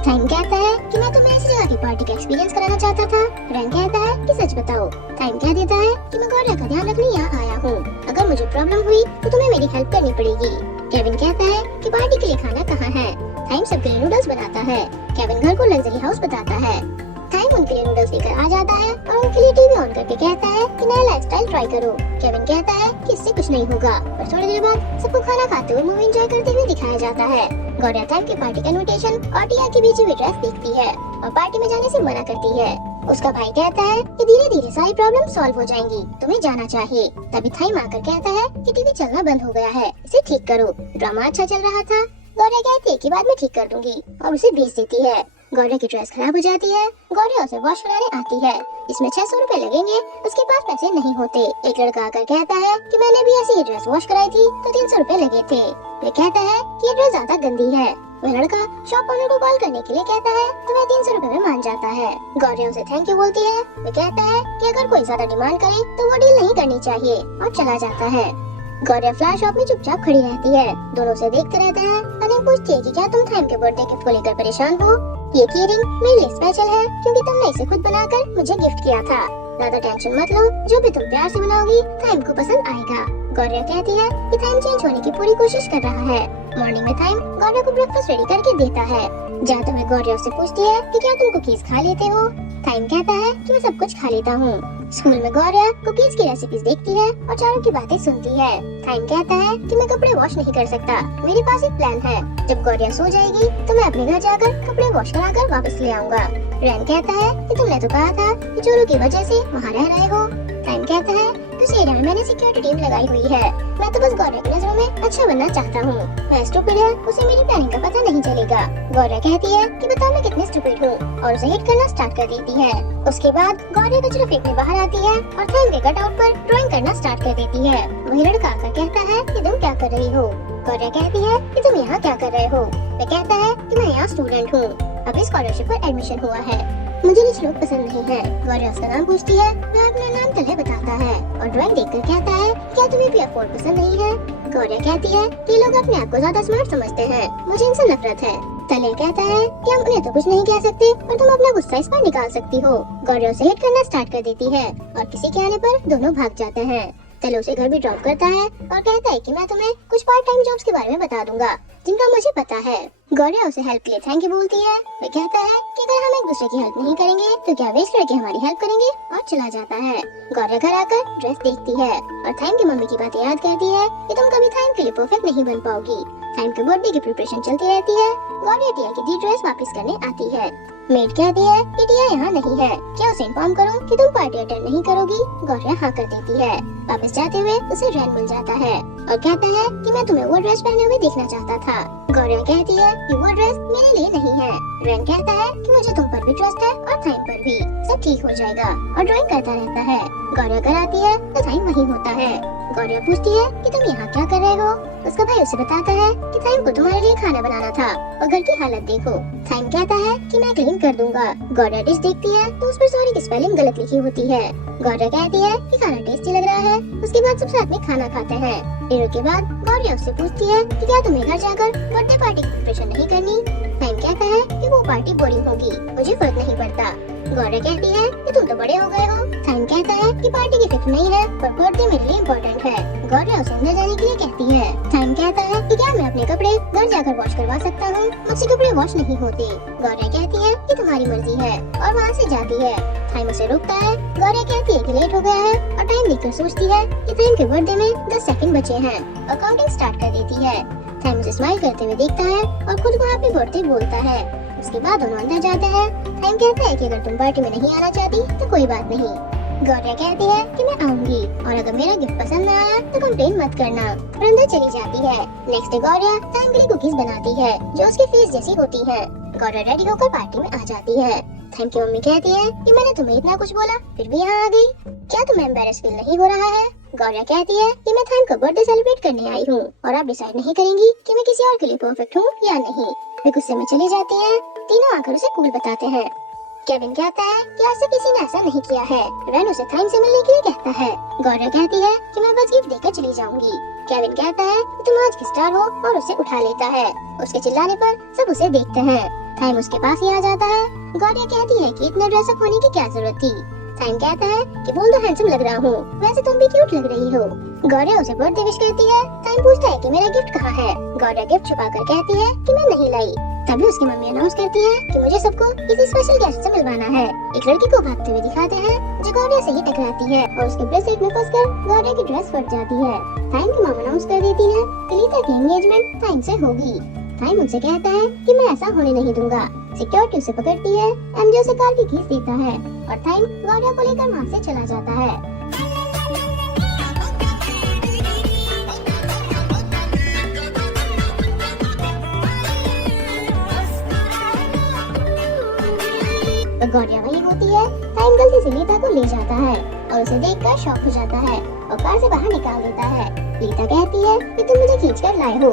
थाइम कहता है कि मैं तुम्हें ऐसी जगह की पार्टी का एक्सपीरियंस कराना चाहता था। रन कहता है कि सच बताओ। थाइम कह देता है कि मैं गौरव का ध्यान रखने यहाँ आया हूँ, अगर मुझे प्रॉब्लम हुई तो तुम्हें मेरी हेल्प करनी पड़ेगी। केविन कहता है कि पार्टी के लिए खाना कहाँ है? थाइम सबके लिए नूडल्स बताता है। केविन घर को लग्जरी हाउस बताता है। थाइम उनके लिए नूडल्स लेकर आ जाता है और उनके लिए टीवी ऑन करके कहता है कि नया लाइफस्टाइल ट्राई करो। केविन कहता है कि इससे कुछ नहीं होगा, और थोड़ी देर बाद सबको खाना खाते हुए मूवी एंजॉय करते हुए दिखाया जाता है। गौरव थाइम की पार्टी का इनविटेशन और टिया की भेजी हुई ड्रेस देखती है और पार्टी में जाने से मना करती है। उसका भाई कहता है कि धीरे धीरे सारी प्रॉब्लम सॉल्व हो जाएंगी, तुम्हें जाना चाहिए। तभी थाइम आकर कहता है कि टीवी चलना बंद हो गया है, इसे ठीक करो, ड्रामा अच्छा चल रहा था। गौरव कहती है कि बाद में ठीक कर दूंगी और उसे भेज देती है। गौरव की ड्रेस खराब हो जाती है। गौरव उसे वॉश कराने आती है। इसमें 600 रुपए लगेंगे, उसके पास पैसे नहीं होते। एक लड़का आकर कहता है कि मैंने भी ऐसी ही ड्रेस वॉश कराई थी तो 300 रुपए लगे थे। वे कहता है कि ये ड्रेस ज्यादा गंदी है। वह लड़का शॉप ओनर को कॉल करने के लिए कहता है तो वह 300 रुपए में मान जाता है। गौरव उसे थैंक यू बोलती है। वे कहता है कि अगर कोई ज्यादा डिमांड करे तो वो डील नहीं करनी चाहिए और चला जाता है। गौरव फ्लावर शॉप में चुपचाप खड़ी रहती है। दोनों से देखते रहते हैं। कनिंग पूछती है कि क्या तुम थाइम के बर्थडे गिफ्ट को लेकर परेशान हो? ये कीरिंग मेरे लिए स्पेशल है क्योंकि तुमने इसे खुद बनाकर मुझे गिफ्ट किया था। ज्यादा टेंशन मत लो, जो भी तुम प्यार से बनाओगी थाइम को पसंद आएगा। गौरव कहती है कि थाइम चेंज होने की पूरी कोशिश कर रहा है। मॉर्निंग में थाइम गौरव को ब्रेकफास्ट रेडी करके देता है। जाते हुए गौरव से पूछती है कि क्या तुम कुकीज खा लेते हो? थाइम कहता है कि मैं सब कुछ खा लेता हूँ। स्कूल में गौरव कुकीज की रेसिपीज देखती है और चारों की बातें सुनती है। थाइम कहता है कि मैं कपड़े वॉश नहीं कर सकता, मेरे पास एक प्लान है। जब गौरव सो जाएगी तो मैं अपने घर जाकर कपड़े वॉश कराकर वापस ले आऊंगा। रैन कहता है कि तुमने तो कहा था कि चोरों की वजह से वहाँ रह रहे हो। थाइम कहता है उस एरिया में मैंने सिक्योरिटी टीम लगाई हुई है। मैं तो बस गौरव की नजरों में अच्छा बनना चाहता हूँ। वह स्टूपिड है, उसे मेरी प्लानिंग का पता नहीं चलेगा। गौरव कहती है कि बताओ मैं कितनी स्टूपिड हूँ और उसे हिट करना स्टार्ट कर देती है। उसके बाद गौरव कचरा फेंकने बाहर आती है और थैम के कटआउट पर ड्राइंग करना स्टार्ट कर देती है। वही लड़का आकर कहता है कि तुम क्या कर रही हो। गौरव कहती है कि तुम यहाँ क्या कर रहे हो। वह कहता है कि मैं यहाँ स्टूडेंट हूँ, अभी स्कॉलरशिप पर एडमिशन हुआ है, मुझे रिच लोग पसंद नहीं है। गौरव उसका नाम पूछती है, वह अपना नाम तलह बताता है और ड्राइंग देखकर कहता है क्या तुम्हें PF4 पसंद नहीं है। गौरव कहती है कि लोग अपने आप को ज्यादा स्मार्ट समझते हैं, मुझे इनसे नफरत है। तलह कहता है कि हम उन्हें तो कुछ नहीं कह सकते पर तुम अपना गुस्सा इस पर निकाल सकती हो। गौरव उसे हिट करना स्टार्ट कर देती है और किसी के आने पर दोनों भाग जाते हैं। तलह उसे घर भी ड्रॉप करता है और कहता है कि मैं तुम्हें कुछ पार्ट टाइम जॉब्स के बारे में बता दूंगा जिनका मुझे पता है। गौरव उसे हेल्प के लिए थैंक यू बोलती है। वह कहता है कि अगर हम एक दूसरे की हेल्प नहीं करेंगे तो क्या वेस्ट करके हमारी हेल्प करेंगे, और चला जाता है। गौरव घर आकर ड्रेस देखती है और थैम की मम्मी की बातें याद करती है कि तुम कभी थैम के लिए परफेक्ट नहीं बन पाओगी। थैम के बर्थडे की प्रिपरेशन चलती रहती है। गौरव टिया की दी ड्रेस वापस करने आती है। मेड कहती है कि टिया यहाँ नहीं है, क्या उसे इन्फॉर्म करूँ कि तुम पार्टी अटेंड नहीं करोगी। गौरव हाँ कर देती है। वापस जाते हुए उसे रैन मिल जाता है और कहता है कि मैं तुम्हें वो ड्रेस पहने हुए देखना चाहता था। गौरव कहती है कि वो ड्रेस मेरे लिए नहीं है। रैन कहता है कि मुझे तुम पर भी ट्रस्ट है और थैम पर भी, सब ठीक हो जाएगा, और ड्राइंग करता रहता है। गौरव घर आती है तो थैम वहीं होता है। गौरव पूछती है कि तुम यहाँ क्या कर रहे हो। उसका भाई उसे बताता है कि थैम को तुम्हारे लिए खाना बनाना था और घर की हालत देखो। थैम कहता है कि मैं क्लीन कर दूंगा। गौरव डिश देखती है तो उस पर सॉरी की स्पेलिंग गलत लिखी होती है। गौरव कहती है कि खाना टेस्टी लग रहा है। उसके बाद सब साथ में खाना खाते हैं। डिनर के बाद गौरव उससे पूछती है कि क्या तुम्हें घर जाकर बर्थडे पार्टी की प्रिपरेशन नहीं करनी। थैम कहता है कि वो पार्टी बोरिंग होगी, मुझे फर्क नहीं पड़ता। गौरव कहती है कि तुम तो बड़े हो गए हो। थैम कहता है कि पार्टी की फिक्र नहीं है पर बर्थडे मेरे लिए इम्पोर्टेंट है। गौरव उसे अंदर जाने के लिए कहती है। थैम कहता है कि क्या मैं अपने कपड़े घर जाकर वॉश करवा सकता हूँ, मुझसे कपड़े वॉश नहीं होते। गौरव कहती है कि तुम्हारी मर्जी है और वहाँ से जाती है। थैम उसे रोकता है। गौरव कहती है कि लेट हो गया है और टाइम देखकर सोचती है कि थैम के बर्थडे में 10 सेकंड बचे हैं और काउंटिंग स्टार्ट कर देती है। थैम उसे स्माइल करते हुए देखता है और खुद को हैप्पी बर्थडे बोलता है। उसके बाद दोनों अंदर जाते हैं। थैम कहता है कि अगर तुम पार्टी में नहीं आना चाहती तो कोई बात नहीं। गौरव कहती है कि मैं आऊंगी और अगर मेरा गिफ्ट पसंद न आया तो कंप्लेन मत करना, और अंदर चली जाती है। नेक्स्ट डे गौरव थैम के लिए कुकीज बनाती है जो उसके फेस जैसी होती है। गौरव रेडी होकर पार्टी में आ जाती है। थैम की मम्मी कहती है कि मैंने तुम्हें इतना कुछ बोला फिर भी यहाँ आ गई, क्या तुम्हें एम्बैरेस फील नहीं हो रहा है। गौरव कहती है कि मैं थैम का बर्थडे सेलिब्रेट करने आई हूँ और आप डिसाइड नहीं करेंगी कि मैं किसी और के लिए परफेक्ट हूँ या नहीं। वे गुस्से में चली जाती है। तीनों आकर उसे कूल बताते हैं। केविन कहता है कि आज से किसी ने ऐसा नहीं किया है। रैन उसे थैम से मिलने के लिए कहता है। गौरव कहती है कि मैं बस गिफ्ट देकर चली जाऊंगी। केविन कहता है कि तुम आज की स्टार हो और उसे उठा लेता है। उसके चिल्लाने पर सब उसे देखते हैं। थैम उसके पास ही आ जाता है। गौरव कहती है कि इतना ड्रेसअप होने की क्या जरूरत थी। थैम कहता है कि बोल दो हैंडसम लग रहा हूँ, वैसे तुम भी क्यूट लग रही हो। गौरव उसे बर्थडे विश करती है। थैम पूछता है कि मेरा गिफ्ट कहाँ है। गौरव गिफ्ट छुपाकर कहती है कि मैं नहीं लाई। तभी उसकी मम्मी अनाउंस करती है कि मुझे सबको किसी स्पेशल गेस्ट से मिलवाना है। एक लड़की को भागते हुए दिखाते हैं जो गौरव से ही टकराती है और उसके ब्रेसलेट में फंसकर गौरव की ड्रेस फट जाती है। थैम की मॉम अनाउंस कर देती है कि लीता की एंगेजमेंट थैम से होगी। थैम उनसे कहता है कि मैं ऐसा होने नहीं दूंगा। सिक्योरिटी उसे पकड़ती है। एमजे उसे कार की कीज देता है और थैम गौरव को लेकर वहाँ से चला जाता है। गौरव वही होती है। थैम गलती से लीता को ले जाता है और उसे देखकर शॉक हो जाता है और कार से बाहर निकाल देता है। लीता कहती है कि तुम मुझे खींचकर लाए हो,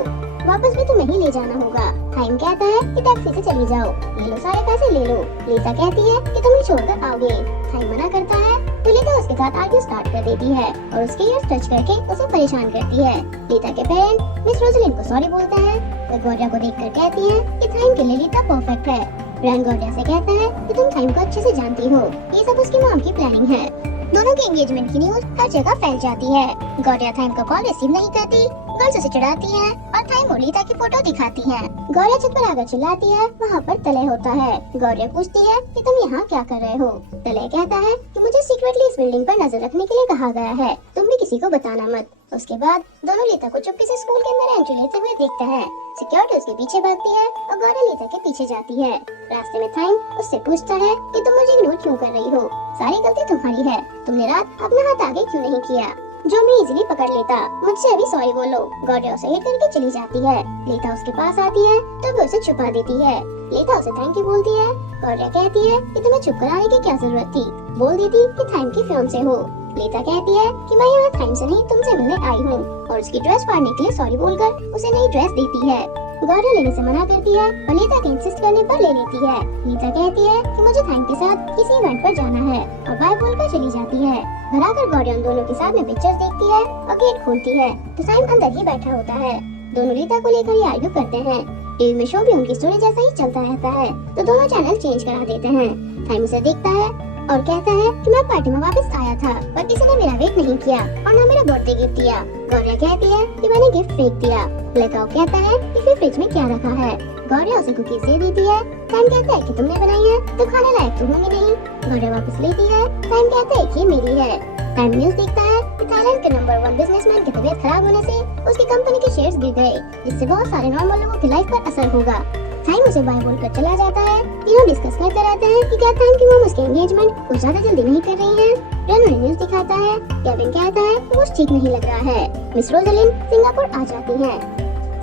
वापस भी तुम्हें ही ले जाना होगा। थैम कहता है कि टैक्सी से चली जाओ, ले लो सारे पैसे ले लो। लीता कहती है कि तुम ही छोड़कर आओगे। थैम मना करता है तो लीता उसके साथ आर्ग्यू स्टार्ट कर देती है और उसके ईयर्स टच करके उसे परेशान करती है। लीता के पेरेंट मिस रोजलिन को सॉरी बोलते हैं। वो गौरव को देखकर कहती है कि थैम के लिए लीता परफेक्ट है। रैन गौरव से कहता है कि तुम थैम को अच्छे से जानती हो, ये सब उसकी मॉम की प्लानिंग है। दोनों के एंगेजमेंट की न्यूज हर जगह फैल जाती है। गौरव थैम का कॉल रिसीव नहीं करती, गर्ल्स उसे चिढ़ाती है और थैम और लीता की फोटो दिखाती है। गौरव छत पर आकर चिल्लाती है। वहाँ पर तलह होता है। गौरव पूछती है कि तुम यहाँ क्या कर रहे हो। तलह कहता है कि मुझे सीक्रेटली इस बिल्डिंग पर नजर रखने के लिए कहा गया है, तुम भी किसी को बताना मत। उसके बाद दोनों लीता को चुपके से स्कूल के अंदर एंट्री लेते हुए देखते हैं। सिक्योरिटी उसके पीछे भागती है और गौरव लीता के पीछे जाती है। रास्ते में थाइम उससे पूछता है कि तुम मुझे इग्नोर क्यों कर रही हो, सारी गलती तुम्हारी है, तुमने रात अपना हाथ आगे क्यों नहीं किया, जो मैं इजीली पकड़ लेता, मुझसे अभी सॉरी बोलो। गौरव उसे हिट करके चली जाती है। लीता उसके पास आती है तो वो उसे छुपा देती है। लीता उसे थैंक यू बोलती है। गौरव कहती है कि तुम्हें चुप कराने की क्या जरूरत थी, बोल देती कि थाइम की फियांसे हो। लीता कहती है कि मैं यहाँ थाइम से नहीं तुमसे मिलने आई हूँ और उसकी ड्रेस फाड़ने के लिए सॉरी बोलकर उसे नई ड्रेस देती है। गौरव लेने से मना करती है और लीता के इंसिस्ट करने पर ले लेती है। लीता कहती है कि मुझे थाइम के साथ किसी इवेंट पर जाना है और बाय बोलकर चली जाती है। घर आकर गौरव उन दोनों के साथ में पिक्चर्स देखती है और गेट खोलती है तो थाइम अंदर ही बैठा होता है। दोनों लीता को लेकर ही आर्ग्यू करते हैं। टीवी में शो भी उनकी स्टोरी जैसा ही चलता रहता है तो दोनों चैनल चेंज करा देते हैं। थाइम उसे देखता है और कहता है कि मैं पार्टी में वापस आया था पर किसी ने मेरा वेट नहीं किया और न मेरा बर्थडे गिफ्ट दिया। गौरव कहती है कि मैंने गिफ्ट फेंक दिया। ब्लैकआउट कहता है कि फिर फ्रिज में क्या रखा है। गौरव उसे कुकीज दे देती है। टाइम कहता है कि तुमने बनाई है तो खाने लायक तो होंगी नहीं। गौरव वापस लेती है। टाइम कहता है कि ये मेरी है। टाइम न्यूज देखता है कि थाईलैंड के नंबर 1 बिजनेसमैन की तबीयत खराब होने से उसकी कंपनी के शेयर्स गिर गए जिससे बहुत सारे नॉर्मल लोगों की लाइफ पर असर होगा। टाइम उसे बाय बोलकर चला जाता है। तीनों डिस्कस करते रहते हैं कि क्या टाइम की मॉम उसके एंगेजमेंट कुछ ज्यादा जल्दी नहीं कर रही है। रेन उन्हें न्यूज दिखाता है। केविन कहता है कि कुछ ठीक नहीं लग रहा है। मिस रोजलिन सिंगापुर आ जाती है।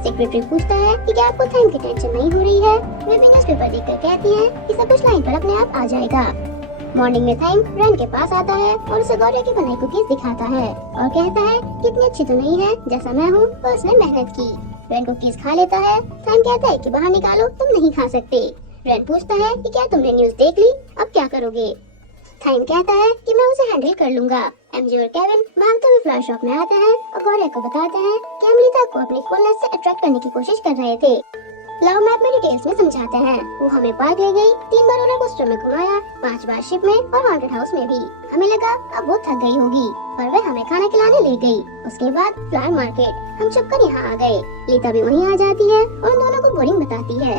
सेक्रेटरी पूछता है कि क्या आपको टाइम की टेंशन नहीं हो रही है। वे भी न्यूज़पेपर देखकर कहती है कि सब कुछ लाइन पर अपने आप आ जाएगा। मॉर्निंग में टाइम रेन के पास आता है और उसे गौरव की बनाई कुकीज दिखाता है और कहता है कि इतनी अच्छी तो नहीं है जैसा मैं हूँ और उसने मेहनत की। रेन कुकीज खा लेता है। टाइम कहता है कि बाहर निकालो, तुम नहीं खा सकते। रेन पूछता है कि क्या तुमने न्यूज देख ली, अब क्या करोगे। टाइम कहता है कि मैं उसे हैंडल कर लूंगा। एमजे और केविन भागते हुए फ्लावर शॉप में आते हैं और गौरव को बताते हैं कि अमृता को अपनी फुलनेस से अट्रैक्ट करने की कोशिश कर रहे थे। लव मैप में डिटेल्स में समझाते हैं। वो हमें पार्क ले गई, 3 बार रोलर कोस्टर में घुमाया, 5 बार शिप में और हॉन्टेड हाउस में भी। हमें लगा अब वो थक गई होगी पर वह हमें खाना खिलाने ले गई। उसके बाद फ्लावर मार्केट, हम छुपकर यहाँ आ गए। लीता भी वहीं आ जाती है और उन दोनों को बोरिंग बताती है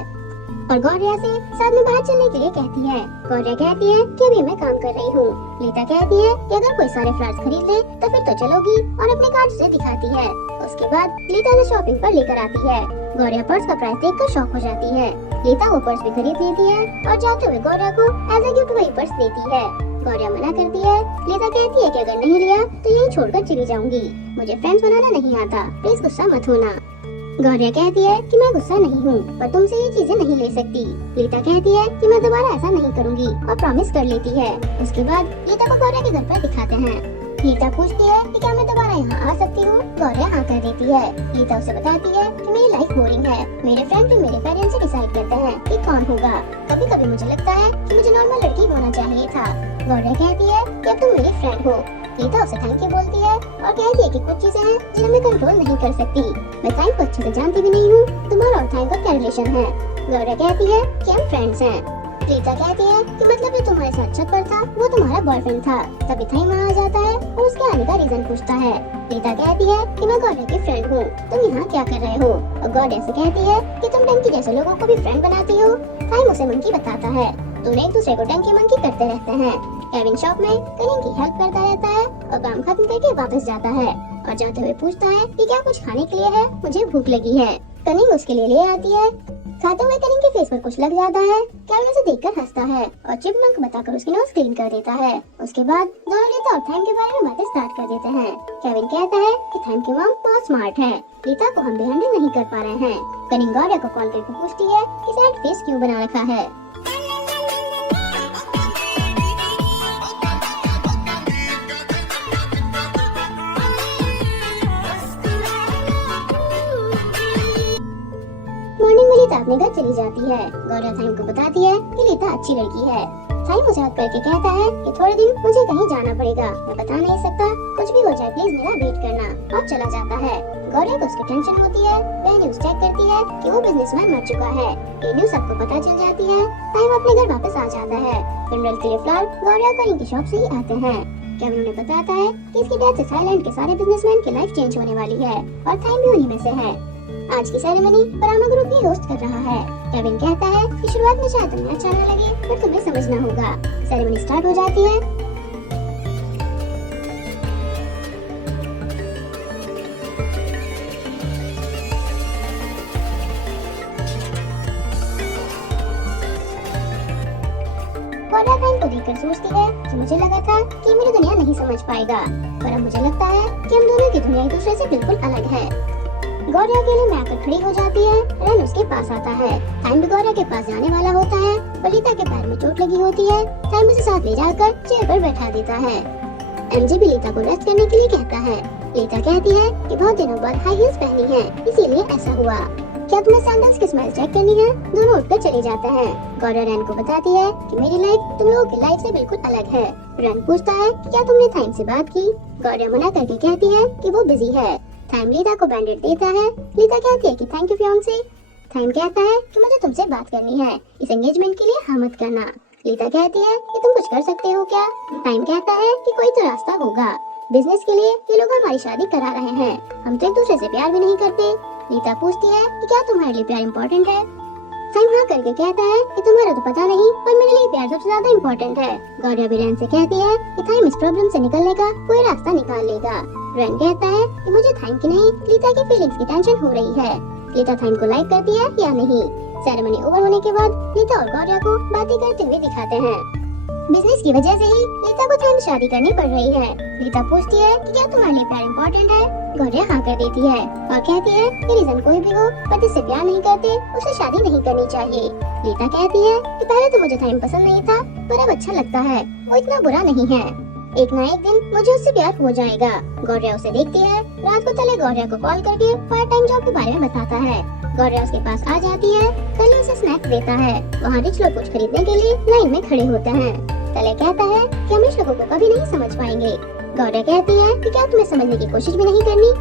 और गौरव से साथ में बाहर चलने के लिए कहती है। गौरव कहती है कि अभी मैं काम कर रही हूँ। लीता कहती है कि अगर कोई सारे फ्लावर्स खरीद ले तो फिर तो चलोगी और अपने कार्ड से दिखाती है। उसके बाद लीता उसे शॉपिंग पर लेकर आती है। गौरव पर्स का प्राइस देखकर शॉक हो जाती है। लीता वो पर्स भी खरीद लेती है और जाते हुए गौरव को एज ए गिफ्ट वही पर्स देती है। गौरव मना करती है। लीता कहती है कि अगर नहीं लिया तो यही छोड़कर चली जाऊंगी, मुझे फ्रेंड्स बनाना नहीं आता, प्लीज गुस्सा मत होना। गौरव कहती है कि मैं गुस्सा नहीं हूँ पर तुमसे ये चीजें नहीं ले सकती। लीता कहती है कि मैं दोबारा ऐसा नहीं करूँगी और प्रॉमिस कर लेती है। उसके बाद लीता को गौरव के घर पर दिखाते हैं। लीता पूछती है कि क्या मैं दोबारा यहाँ आ सकती हूँ। गौरव हाँ कर देती है। लीता उसे बताती है कि मेरी लाइफ बोरिंग है, मेरे फ्रेंड भी मेरे पेरेंट्स से डिसाइड करते हैं कि कौन होगा। कभी कभी मुझे लगता है कि मुझे नॉर्मल लड़की होना चाहिए था। गौरव कहती है कि अब तुम मेरी फ्रेंड हो। लीता उसे थैंक यू बोलती है और कहती है कि कुछ चीजें हैं जिन्हें मैं कंट्रोल नहीं कर सकती। मैं टाइम को अच्छे से जानती भी नहीं हूँ, तुम्हारा और टाइम का क्या रिलेशन है। गौरव कहती है कि हम फ्रेंड्स हैं। लीता कहती है कि मतलब जो तुम्हारे साथ छत पर था वो तुम्हारा बॉयफ्रेंड था। तभी टाइम वहाँ आ जाता है और उसके आने का रीजन पूछता है। लीता कहती है कि मैं गौरव की फ्रेंड हूँ, तुम यहाँ क्या कर रहे हो। और गौरव से कहती है कि तुम डंकी जैसे लोगों को भी फ्रेंड बनाती हो। टाइम उसे मंकी बताता है। दोनों एक दूसरे को डंकी मंकी करते रहते हैं। केविन शॉप में कनिंग की हेल्प करता रहता है और काम खत्म करके वापस जाता है और जाते हुए पूछता है कि क्या कुछ खाने के लिए है, मुझे भूख लगी है। कनिंग उसके लिए ले आती है। खाते हुए कनिंग के फेस पर कुछ लग जाता है। केविन उसे देखकर हंसता है और चिपमंक बताकर उसकी नोज क्लीन कर देता है। उसके बाद दोनों लीता और टाइम के बारे में बातें स्टार्ट कर देते हैं। केविन कहता है कि टाइम की मॉम बहुत स्मार्ट है, लीता को हम भी हैंडल नहीं कर पा रहे हैं। कनिंग गौरव को कॉल करके पूछती है कि सैड फेस क्यों बना रखा है। मॉर्निंग में लीता अपने घर चली जाती है। गौरव टाइम को बताती है कि लीता अच्छी लड़की है। टाइम उसे हक करके कहता है कि थोड़े दिन मुझे कहीं जाना पड़ेगा, मैं बता नहीं सकता, कुछ भी हो जाए प्लीज मेरा वेट करना, और चला जाता है। गौरव को उसकी टेंशन होती है। वह न्यूज चेक करती है कि वो बिजनेसमैन मर चुका है। ये न्यूज सबको पता चल जाती है। टाइम अपने घर वापस आ जाता है। फिनरल के लिए फ्लावर गौरव कनिंग की शॉप से ही आते हैं। केविन उन्हें बताता है कि इसकी डेथ से थाईलैंड के सारे बिजनेसमैन की लाइफ चेंज होने वाली है और टाइम भी उन्हीं में से है। आज की सेरेमनी परामा ग्रुप ही होस्ट कर रहा है। केविन कहता है कि शुरुआत में शायद तुम्हें अच्छा न लगे पर तुम्हें समझना होगा। सेरेमनी स्टार्ट हो जाती है। देखकर सोचती है कि मुझे लगा था कि मेरी दुनिया नहीं समझ पाएगा, पर अब मुझे लगता है कि हम दोनों की दुनिया एक दूसरे से बिल्कुल अलग है। गौरिया अकेले में आकर खड़ी हो जाती है। रन उसके पास आता है। टाइम भी गौरिया के पास जाने वाला होता है, पर लीता के पैर में चोट लगी होती है। टाइम उसे साथ ले जाकर चेयर पर बैठा देता है। एमजे भी लीता को रेस्ट करने के लिए कहता है। लीता कहती है कि बहुत दिनों बाद हाई हील्स पहनी है, इसीलिए ऐसा हुआ। क्या तुम्हें सैंडल्स की स्मेल चेक करनी है? दोनों उठकर चले जाते हैं। गौरिया रन को बताती है कि मेरी लाइफ तुम लोगों की लाइफ से बिल्कुल अलग है। रन पूछता है कि क्या तुमने टाइम से बात की? गौरिया मना करके कहती है कि वो बिजी है। टाइम लीता को बैंडेड देता है। लीता कहती है कि थैंक यू फियांसे। टाइम कहता है कि मुझे तुमसे बात करनी है, इस एंगेजमेंट के लिए हाँ मत करना। लीता कहती है कि तुम कुछ कर सकते हो क्या? टाइम कहता है कि कोई तो रास्ता होगा। बिजनेस के लिए ये लोग हमारी शादी करा रहे हैं, हम तो एक दूसरे से प्यार भी नहीं करते। लीता पूछती है कि क्या तुम्हारे लिए प्यार इम्पोर्टेंट है? टाइम हाँ करके कहता है कि तुम्हारा तो पता नहीं, पर मेरे लिए प्यार सबसे ज्यादा इम्पोर्टेंट है। गौरिया भी रन से कहती है कि टाइम इस प्रॉब्लम से निकलने का कोई रास्ता निकाल लेगा। रन कहता है कि मुझे टाइम की नहीं, लीता की फीलिंग्स की टेंशन हो रही है। लीता टाइम को लाइक करती है या नहीं? सेरेमनी ओवर होने के बाद लीता और गौरिया को बातें करते हुए दिखाते हैं। बिजनेस की वजह से ही लीता को टाइम से शादी करनी पड़ रही है। लीता पूछती है कि क्या तुम्हारे लिए प्यार इम्पोर्टेंट है? गौरिया हाँ कर देती है और कहती है कि रीजन कोई भी हो, पर जिससे प्यार नहीं करते उससे शादी नहीं करनी चाहिए। लीता कहती है कि पहले तो मुझे टाइम पसंद नहीं था, पर अब अच्छा लगता है, वो इतना बुरा नहीं है। एक ना एक दिन मुझे उससे प्यार हो जाएगा। गौरिया उसे देखती है। रात को तले गौरिया को कॉल करके पार्ट टाइम जॉब के बारे में बताता है। गौरिया उसके पास आ जाती है। तले उसे स्नैक्स देता है। वहाँ रिच लोग कुछ खरीदने के लिए लाइन में खड़े होते हैं। तले कहता है कि हम रिच लोगों को कभी नहीं समझ पाएंगे। गौरिया कहती है कि क्या तुम्हें समझने की कोशिश भी नहीं करनी?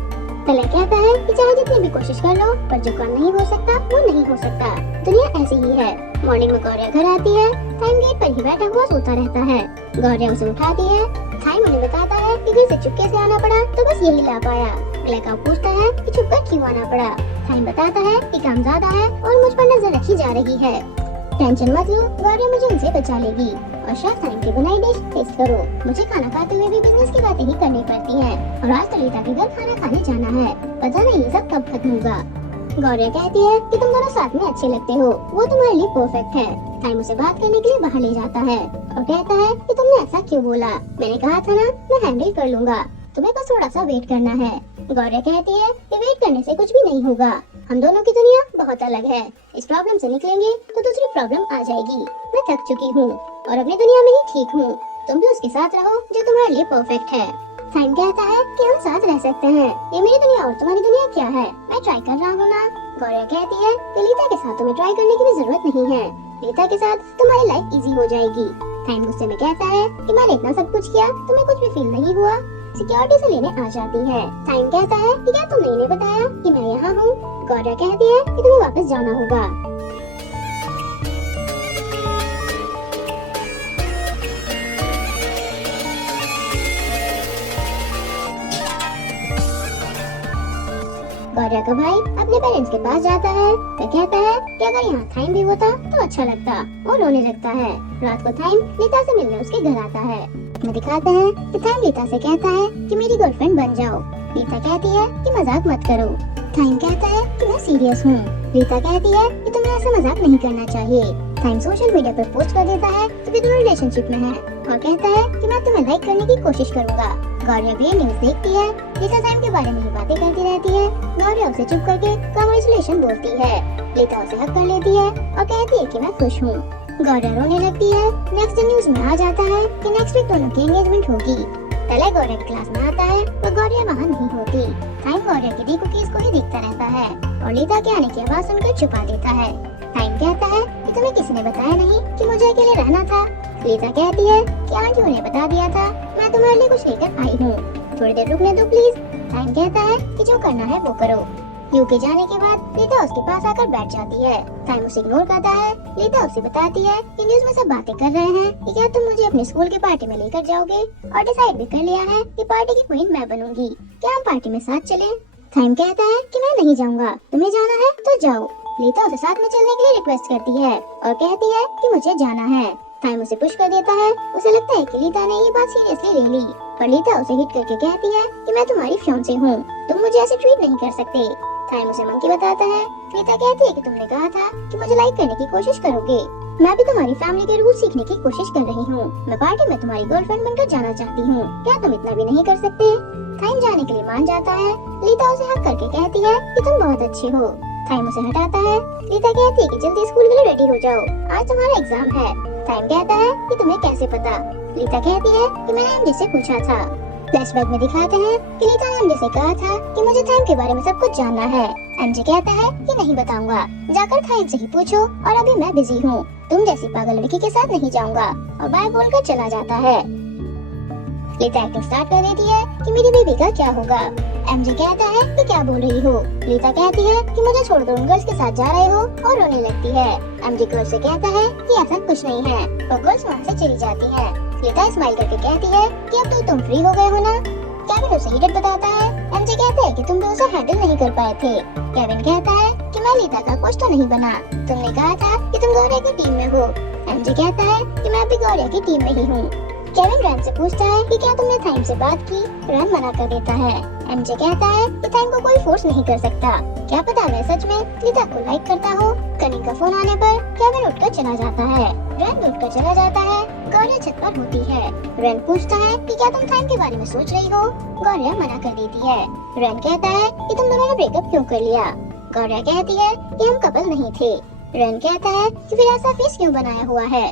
तले कहता है कि चाहे जितनी भी कोशिश कर लो, पर जो काम नहीं हो सकता वो नहीं हो सकता। दुनिया ऐसी ही है। मॉर्निंग में गौरिया घर आती है। टाइम गेट पर ही बैठा हुआ सोता रहता है। गौरिया उसे उठाती है। टाइम उन्हें बताता है कि घर से चुपके से आना पड़ा तो बस यही ला पाया। ब्लैकआउट पूछता है कि छुपकर क्यों आना पड़ा। टाइम बताता है कि काम ज्यादा है और मुझ पर नजर रखी जा रही है। टेंशन मत लो, गौरिया मुझे उनसे बचा लेगी। और शेफ टाइम की बनाई डिश टेस्ट करो। मुझे खाना खाते हुए भी बिजनेस की बातें ही करनी पड़ती हैं। और आज तो लीता के घर खाना खाने जाना है, पता नहीं ये सब कब खत्म होगा। गौरिया कहती है कि तुम दोनों साथ में अच्छे लगते हो, वो तुम्हारे लिए परफेक्ट है। टाइम उसे बात करने के लिए बाहर ले जाता है और कहता है कि तुमने ऐसा क्यों बोला? मैंने कहा था ना मैं हैंडल कर लूंगा, तुम्हें बस थोड़ा सा वेट करना है। गौरिया कहती है कि वेट करने से कुछ भी नहीं होगा, हम दोनों की दुनिया बहुत अलग है। इस प्रॉब्लम से निकलेंगे तो दूसरी प्रॉब्लम आ जाएगी। मैं थक चुकी हूँ और अपनी दुनिया में ही ठीक हूँ, तुम भी उसके साथ रहो जो तुम्हारे लिए परफेक्ट है। टाइम कहता है कि हम साथ रह सकते हैं, ये मेरी दुनिया और तुम्हारी दुनिया क्या है, मैं ट्राई कर रहा हूँ ना। गौरिया कहती है कि लीता के साथ तुम्हें ट्राई करने की भी जरूरत नहीं है, लीता के साथ तुम्हारी लाइफ इजी हो जाएगी। टाइम गुस्से में कहता है कि मैंने इतना सब कुछ किया, तुम्हें कुछ भी फील नहीं हुआ? सिक्योरिटी से लेने आ जाती है। टाइम कहता है कि क्या तुमने इन्हें बताया कि मैं यहाँ हूँ? गौरिया कहती है कि तुम्हें वापस जाना होगा। गौरिया का भाई अपने पेरेंट्स के पास जाता है। वह कहता है कि अगर यहाँ टाइम भी होता तो अच्छा लगता, और रोने लगता है। रात को टाइम लीता से मिलने उसके घर आता है। में दिखाते हैं कि टाइम लीता से कहता है कि मेरी गर्लफ्रेंड बन जाओ। लीता कहती है कि मजाक मत करो। टाइम कहता है कि मैं सीरियस हूँ। लीता कहती है कि तुम्हें ऐसा मजाक नहीं करना चाहिए। टाइम सोशल मीडिया पर पोस्ट कर देता है कि वे दोनों रिलेशनशिप में हैं और कहता है कि मैं तुम्हें लाइक करने की कोशिश करूंगा। गौरिया भी न्यूज देखती है। लीता टाइम के बारे में ही बातें करती रहती है। गौरिया उसे चुप करके कांग्रेचुलेशन बोलती है। लीता उसे हक कर लेती है और कहती है कि मैं खुश हूँ। गौरिया रोने लगती है। नेक्स्ट न्यूज में आ जाता है कि नेक्स्ट वीक दोनों की एंगेजमेंट होगी। पहले गौरिया की क्लास में आता है, वो गौरिया वहाँ नहीं होती। टाइम गौरिया की दी कुकीज को ही देखता रहता है और लीता के आने की आवाज सुनकर छुपा देता है। टाइम कहता है कि तुम्हें किसी ने बताया नहीं कि मुझे अकेले रहना था? लीता कहती है कि आंटियों ने बता दिया था, मैं तुम्हारे लिए कुछ लेकर आई हूँ, थोड़ी देर रुकने दो प्लीज। टाइम कहता है कि जो करना है वो करो। यूके जाने के बाद लीता उसके पास आकर बैठ जाती है। टाइम उसे इग्नोर करता है। लीता उसे बताती है कि न्यूज में सब बातें कर रहे हैं कि क्या तुम मुझे अपने स्कूल की पार्टी में लेकर जाओगे, और डिसाइड भी कर लिया है कि पार्टी की क्वीन मैं बनूंगी, क्या हम पार्टी में साथ चलें? टाइम कहता है कि मैं नहीं जाऊंगा, तुम्हें जाना है तो जाओ। लीता उसे साथ में चलने के लिए रिक्वेस्ट करती है और कहती है कि मुझे जाना है। टाइम उसे पुश कर देता है। उसे लगता है कि लीता ने ये बात सीरियसली ले ली, पर लीता उसे हिट करके कहती है कि मैं तुम्हारी फियांसे हूँ, तुम मुझे ऐसे ट्रीट नहीं कर सकते। टाइम उसे मंकी बताता है। लीता कहती है कि तुमने कहा था कि मुझे लाइक करने की कोशिश करोगे। मैं भी तुम्हारी फैमिली के रूल सीखने की कोशिश कर रही हूँ। मैं पार्टी में तुम्हारी गर्लफ्रेंड बनकर जाना चाहती हूँ। क्या तुम इतना भी नहीं कर सकते? थाइम जाने के लिए मान जाता है। लीता उसे हक करके कहती है कि तुम बहुत अच्छी हो। थाइम उसे हटाता है। लीता कहती है कि जल्दी स्कूल के लिए रेडी हो जाओ, आज तुम्हारा एग्जाम है। थाइम कहता है कि तुम्हें कैसे पता? लीता कहती है कि मैंने एमजे से पूछा था। फ्लैशबैक में दिखाते हैं कि लीता ने एमजे से कहा था कि मुझे थाइम के बारे में सब कुछ जानना है। एमजे कहता है कि नहीं बताऊंगा, जाकर थाइम से ही पूछो और अभी मैं बिजी हूँ, तुम जैसी पागल लड़की के साथ नहीं जाऊंगा, और बाय बोलकर चला जाता है। लीता एक्टिंग स्टार्ट कर देती है कि मेरी बेबी का क्या होगा। एमजे कहता है कि क्या बोल रही हो? लीता कहती है कि मुझे छोड़कर उन गर्ल्स के साथ जा रहे हो, और रोने लगती है। एमजे गर्ल्स से कहता है कि ऐसा कुछ नहीं है, और गर्ल्स वहाँ से चली जाती है। लीता स्माइल करके कहती है कि अब तो तुम फ्री हो गए हो ना। केविन उसे हीटेड बताता है। एमजे कहता है कि तुम भी उसे हैंडल नहीं कर पाए थे। केविन कहता है कि मैं लीता का कुछ तो नहीं बना, तुमने कहा था कि तुम गौरिया की टीम में हो। एमजे कहता है कि मैं भी गौरिया की टीम में ही हूँ। केविन रैन से पूछता है कि क्या तुमने थाइम से बात की? रैन मना कर देता है। एमजे कहता है कि थाइम को कोई फोर्स नहीं कर सकता, क्या पता मैं सच में लीता को लाइक करता हूँ। कनिंग का फोन आने पर केविन उठकर चला जाता है। रैन उठकर चला जाता है। गौरिया छत पर होती है। रैन पूछता है कि क्या तुम थाइम के बारे में सोच रही हो? गौरिया मना कर देती है। रैन कहता है कि तुम दोनों ने ब्रेकअप क्यों कर लिया? गौरिया कहती है कि हम कपल नहीं थे। रैन कहता है कि फिर ऐसा फेस क्यों बनाया हुआ है?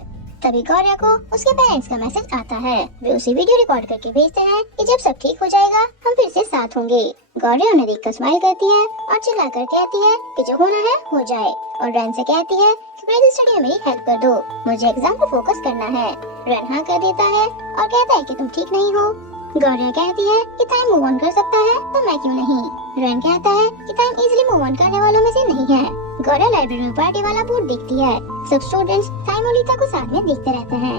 तभी गौरिया को उसके पेरेंट्स का मैसेज आता है। वे उसे वीडियो रिकॉर्ड करके भेजते हैं कि जब सब ठीक हो जाएगा हम फिर से साथ होंगे। गौरिया उन्हें देखकर स्माइल करती है और चिल्लाकर कहती है कि जो होना है हो जाए, और रैन से कहती है कि प्लीज स्टडी में मेरी हेल्प कर दो, मुझे एग्जाम पर फोकस करना है। रैन हाँ कर देता है और कहता है कि तुम ठीक नहीं हो। गौरिया कहती है कि थाइम मूव ऑन कर सकता है तो मैं क्यों नहीं? रैन कहता है कि थाइम इजीली मूव ऑन करने वालों में से नहीं है। गौरिया लाइब्रेरी में पार्टी वाला बोर्ड देखती है। सब स्टूडेंट्स थाइम और लीता को साथ में देखते रहते हैं।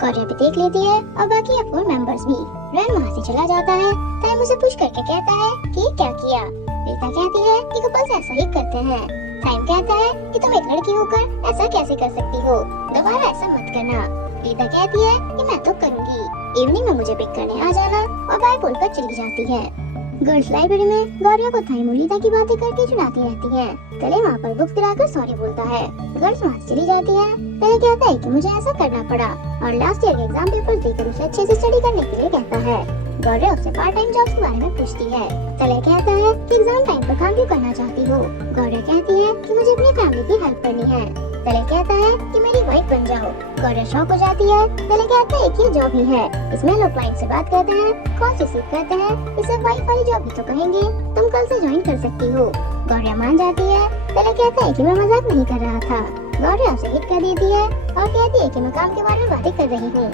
गौरिया भी देख लेती है और बाकी 4 मेंबर्स भी। रैन वहाँ से चला जाता है। थाइम उसे पूछ करके कहता है कि क्या किया? लीता कहती है कि कपल्स ऐसा ही करते हैं। थाइम कहता है कि तुम एक लड़की होकर ऐसा कैसे कर सकती हो, दोबारा ऐसा मत करना। लीता कहती है कि मैं तो करूँगी, इवनिंग में मुझे पिक करने आ जाना, और बाय बोलकर चली जाती है। गर्ल्स लाइब्रेरी में गौरिया को थाइम और लीता की बातें करके चिढ़ाती रहती है। कले वहाँ पर बुक्स गिराकर सॉरी बोलता है। गर्ल्स वहाँ से चली जाती है। कले कहता है कि मुझे ऐसा करना पड़ा, और लास्ट ईयर के एग्जाम पेपर्स देकर उसे अच्छे से स्टडी करने के लिए कहता है। गौरिया उससे पार्ट टाइम जॉब्स के बारे में पूछती है। कले कहता है कि एग्जाम टाइम पर काम क्यों करना चाहती हो? गौरिया कहती है कि मुझे अपनी फैमिली की हेल्प करनी है। कले कहता है कि मेरी वाइफ बन जाओ। गौरिया शॉक हो जाती है। कले कहता है कि ये जॉब ही है, इसमें लोग क्लाइंट से बात करते हैं, कौन सी सीख करते हैं, इसे वाइफ वाली जॉब भी तो कहेंगे, तुम कल से ज्वाइन कर सकती हो। गौरिया मान जाती है। कले कहता है कि मैं मजाक नहीं कर रहा था। गौरिया उसे हिट कर देती है और कहती है कि मैं काम के बारे में बातें कर रही हूँ।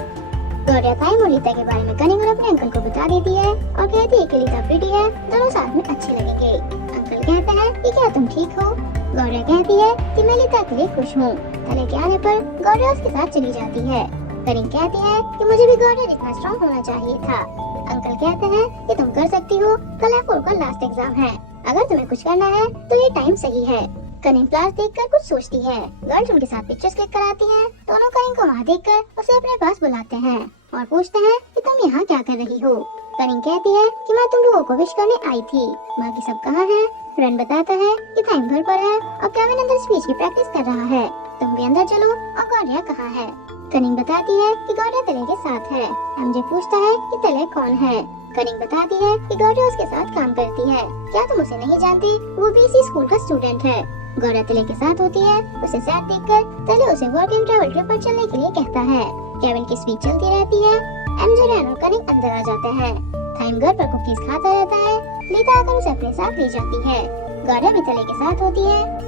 गौरिया थाइम और लीता के बारे में कनिंग और अपने अंकल को बता देती है और कहती है कि लीता प्रिटी है, दोनों साथ में अच्छे लगेंगे। अंकल कहते हैं कि क्या तुम ठीक हो? गौरिया कहती है कि मैं लीता के लिए खुश हूँ। कले के आने पर गौरिया उसके साथ चली जाती है। कनिंग कहती है कि मुझे भी गौरिया जितना स्ट्रॉन्ग होना चाहिए था। अंकल कहते हैं कि तुम कर सकती हो, कल F4 का लास्ट एग्जाम है, अगर तुम्हें कुछ करना है तो ये टाइम सही है। कनिंग फ्लैश देखकर कुछ सोचती है। गर्ल्स उनके साथ पिक्चर्स क्लिक कराती हैं। दोनों कनिंग को वहाँ देखकर उसे अपने पास बुलाते हैं और पूछते हैं कि तुम यहाँ क्या कर रही हो? कनिंग कहती है कि मैं तुम लोगों को विश करने आई थी, बाकी सब कहाँ है? रैन बताता है कि थाइम घर पर है और केविन अंदर स्पीच की प्रैक्टिस कर रहा है, तुम भी अंदर चलो। और गौरिया कहाँ है? कनिंग बताती है कि गौरिया तले के साथ है। एमजे पूछता है कि तले कौन है? कनिंग बताती है कि गौरिया उसके साथ काम करती है, क्या तुम उसे नहीं जानती? वो भी इसी स्कूल का स्टूडेंट है। गौरिया तले के साथ होती है। उसे सैड देखकर तले उसे वर्क एंड ट्रैवल ट्रिप पर चलने के लिए कहता है। केविन की स्पीच चलती रहती है। एमजे, रैन और कनिंग अंदर आ जाते हैं। थाइम घर पर कुकीज खाता रहता है। लीता आकर उसे अपने साथ ले जाती है। गौरिया भी तले के साथ होती है।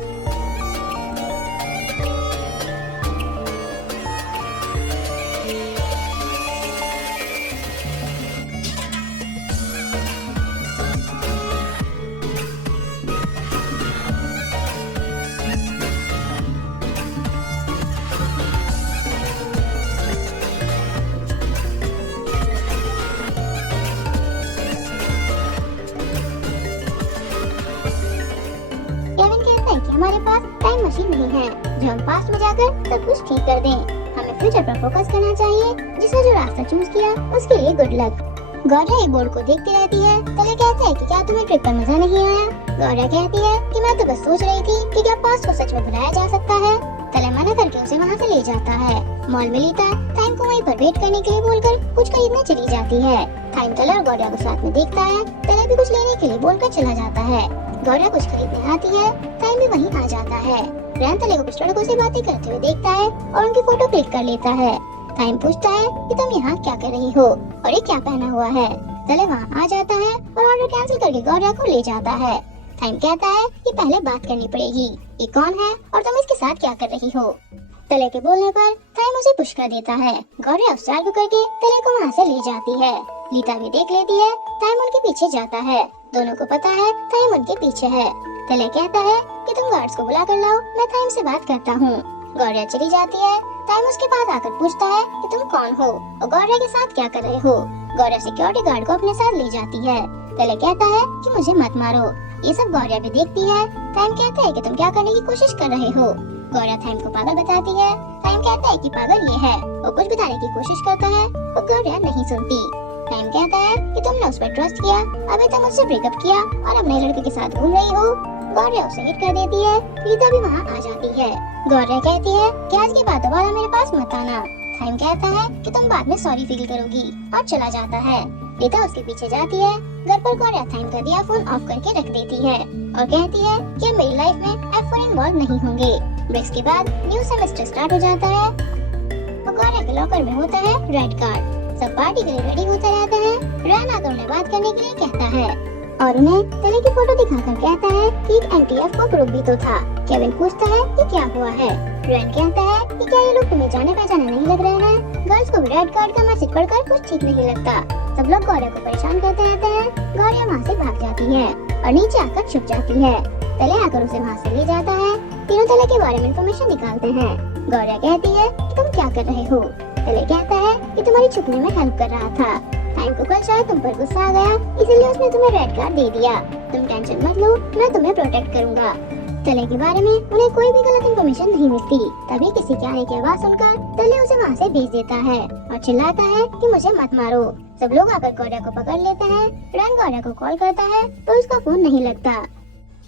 हमारे पास टाइम मशीन नहीं है जो हम पास्ट में जाकर सब कुछ ठीक कर दें। हमें फ्यूचर पर फोकस करना चाहिए। जिसने जो रास्ता चूज किया उसके लिए गुड लक। गौरिया एक बोर्ड को देखती रहती है। तले कहता है कि क्या तुम्हें ट्रिप पर मजा नहीं आया? गौरिया कहती है कि मैं तो बस सोच रही थी कि क्या पास्ट को सच में बुलाया जा सकता है। तले मना करके उसे वहाँ से ले जाता है। मॉल में लीता टाइम को वहीं पर वेट करने के लिए बोलकर कुछ खरीदने चली जाती है। टाइम तले और गौरिया को साथ में देखता है। तले भी कुछ लेने के लिए बोलकर चला जाता है। गौरिया कुछ खरीदने आती है। टाइम भी वहीं आ जाता है। रैन तले को कुछ लड़कों से बातें करते हुए देखता है और उनकी फोटो क्लिक कर लेता है। टाइम पूछता है कि तुम यहाँ क्या कर रही हो और ये क्या पहना हुआ है। तले वहाँ आ जाता है और ऑर्डर कैंसिल करके गौरिया को ले जाता है। टाइम कहता है कि पहले बात करनी पड़ेगी, ये कौन है और तुम इसके साथ क्या कर रही हो। तले के बोलने पर टाइम उसे पुश कर देता है। गौरिया उस चाल को करके तले को वहाँ से ले जाती है। लीता भी देख लेती है। टाइम उनके पीछे जाता है। दोनों को पता है टाइम उनके पीछे है। तले कहता है कि तुम गार्ड्स को बुला कर लाओ, मैं टाइम से बात करता हूँ। गौरिया चली जाती है। टाइम उसके पास आकर पूछता है कि तुम कौन हो और गौरिया के साथ क्या कर रहे हो। गौरिया सिक्योरिटी गार्ड को अपने साथ ले जाती है। तले कहता है कि मुझे मत मारो। ये सब गौरिया भी देखती है। टाइम कहता है कि तुम क्या करने की कोशिश कर रहे हो। गौरिया टाइम को पागल बताती है। टाइम कहता है कि पागल ये है और कुछ बताने की कोशिश करता है और गौरिया नहीं सुनती। टाइम कहता है कि तुमने उस पर ट्रस्ट किया, अभी तक मुझसे ब्रेकअप किया और अब नए लड़के के साथ घूम रही हो। गौरिया उसे हिट कर देती है। रीता भी वहाँ आ जाती है। गौरिया कहती है कि आज के बाद दोबारा मेरे पास मत आना। टाइम कहता है कि तुम बाद में सॉरी फील करोगी और चला जाता है। रीता उसके पीछे जाती है। घर पर गौरिया टाइम का दिया फोन ऑफ करके रख देती है और कहती है कि मेरी लाइफ में F4 इन्वॉल्व नहीं होंगे। ब्रेक्स के बाद न्यू सेमेस्टर स्टार्ट हो जाता है और गौरिया के लॉकर में होता है रेड कार्ड। सब पार्टी के लिए रेडी होता रहता है। रैन आकर उन्हें बात करने के लिए कहता है और उन्हें तले की फोटो दिखाकर कहता है कि एक एंटी-F ग्रुप भी तो था। केविन पूछता है कि क्या हुआ है। रैन कहता है कि क्या ये लोग तुम्हें जाने पहचाने नहीं लग रहे हैं। गर्ल्स को भी रेड कार्ड का मैसेज पढ़कर कुछ ठीक नहीं लगता। सब लोग गौरिया को परेशान करते रहते हैं। गौरिया वहाँ से भाग जाती है और नीचे आकर छुप जाती है। तले आकर उसे वहाँ से ले जाता है। तीनों तले के बारे में इंफॉर्मेशन निकालते हैं। गौरिया कहती है कि तुम क्या कर रहे हो। तले कहता है कि तुम्हारी छुपने में हेल्प कर रहा था। टाइम को कल शायद तुम पर गुस्सा आ गया, इसीलिए उसने तुम्हें रेड कार्ड दे दिया। तुम टेंशन मत लो, मैं तुम्हें प्रोटेक्ट करूंगा। तले के बारे में उन्हें कोई भी गलत इन्फॉर्मेशन नहीं मिलती। तभी किसी के आने की आवाज सुनकर तले उसे वहाँ से भेज देता है और चिल्लाता है कि मुझे मत मारो। सब लोग आकर गौरिया को पकड़ लेते हैं। रैन गौरिया को कॉल करता है तो उसका फोन नहीं लगता।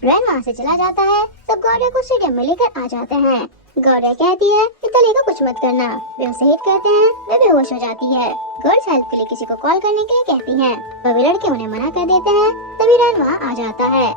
रैन वहाँ से चला जाता है। सब गौरिया को स्टेडियम में लेकर आ जाते हैं। गौरिया कहती है कि तले को कुछ मत करना। वे उसे हिट करते हैं। वे बेहोश हो जाती है। गर्ल्स हेल्प के लिए किसी को कॉल करने के लिए कहती हैं। सभी लड़के उन्हें मना कर देते हैं। तभी रैन वहाँ आ जाता है।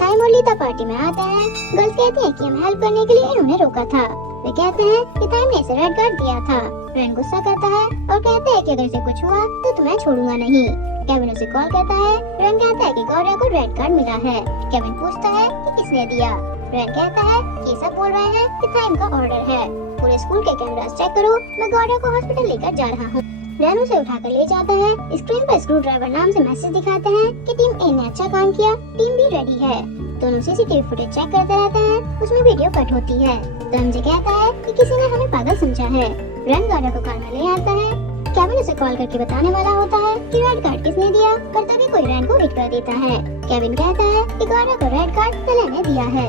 टाइम और लीता पार्टी में आते हैं। गर्ल्स कहती हैं कि हम हेल्प करने के लिए इन्होंने रोका था। वे कहते हैं कि टाइम ने इसे रेड कार्ड दिया था। रैन गुस्सा करता है और कहता है कि अगर इसे कुछ हुआ तो तुम्हें छोड़ूंगा नहीं। केविन उसे कॉल करता है। रैन कहता है कि गौरिया को रेड कार्ड मिला है। केविन पूछता है कि किसने दिया। रैन कहता है कि सब बोल रहे हैं कि टाइम का ऑर्डर है। पूरे स्कूल के कैमरास चेक करो, मैं गौरिया को हॉस्पिटल लेकर जा रहा हूँ। रैन उसे उठाकर ले जाता है। स्क्रीन पर स्क्रू ड्राइवर नाम से मैसेज दिखाते हैं कि टीम ए ने अच्छा काम किया, टीम बी रेडी है। दोनों सीसीटीवी फुटेज चेक करते रहते हैं। उसमें वीडियो कट होती है। तो एमजे कहता है कि किसी ने हमें पागल समझा है। रैन गौरिया को कार में ले आता है। केविन उसे कॉल करके बताने वाला होता है कि रेड कार्ड किसने दिया, पर तभी कोई रैन को हिट कर देता है। केविन कहता है कि गौरिया को रेड कार्ड तले ने दिया है।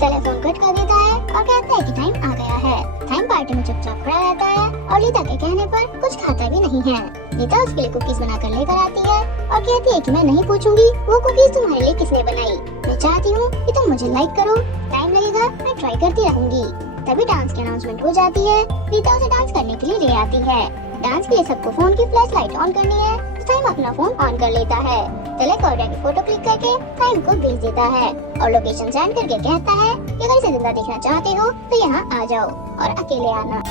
टेलीफोन कट कर देता है और कहता है कि टाइम आ गया है। टाइम पार्टी में चुपचाप खड़ा रहता है और लीता के कहने पर कुछ खाता भी नहीं है। लीता उसके लिए कुकीज बनाकर लेकर आती है और कहती है कि मैं नहीं पूछूंगी वो कुकीज तुम्हारे लिए किसने बनाई। मैं चाहती हूँ कि तुम मुझे लाइक करो, टाइम लगेगा मैं ट्राई करती रहूंगी। तभी डांस की अनाउंसमेंट हो जाती है। लीता उसे डांस करने के लिए ले आती है। डांस के लिए सबको फोन की फ्लैश लाइट ऑन करनी है तो टाइम अपना फोन ऑन कर लेता है। तले गौरिया की फोटो क्लिक करके टाइम को भेज देता है और लोकेशन सेंड करके कहता है कि अगर इसे जिंदा देखना चाहते हो तो यहाँ आ जाओ और अकेले आना।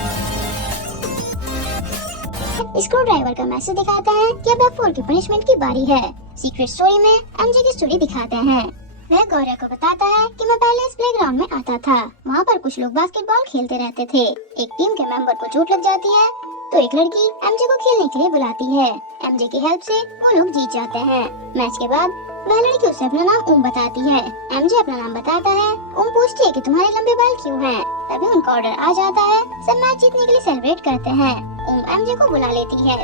स्क्रू ड्राइवर का मैसेज दिखाता है कि अब F4 की पनिशमेंट की बारी है। सीक्रेट स्टोरी में एमजे की स्टोरी दिखाते हैं। वह गौरिया को बताता है कि मैं पहले इस प्लेग्राउंड में आता था। वहाँ पर कुछ लोग बास्केटबॉल खेलते रहते थे। एक टीम के मेंबर को चोट लग जाती है तो एक लड़की एमजे को खेलने के लिए बुलाती है। एमजे की हेल्प से वो लोग जीत जाते हैं। मैच के बाद वह लड़की उसे अपना नाम ओम बताती है। एमजे अपना नाम बताता है। ओम पूछती है कि तुम्हारे लंबे बाल क्यों हैं? तभी उनका ऑर्डर आ जाता है। सब मैच जीतने के लिए सेलिब्रेट करते हैं। ओम एमजे को बुला लेती है।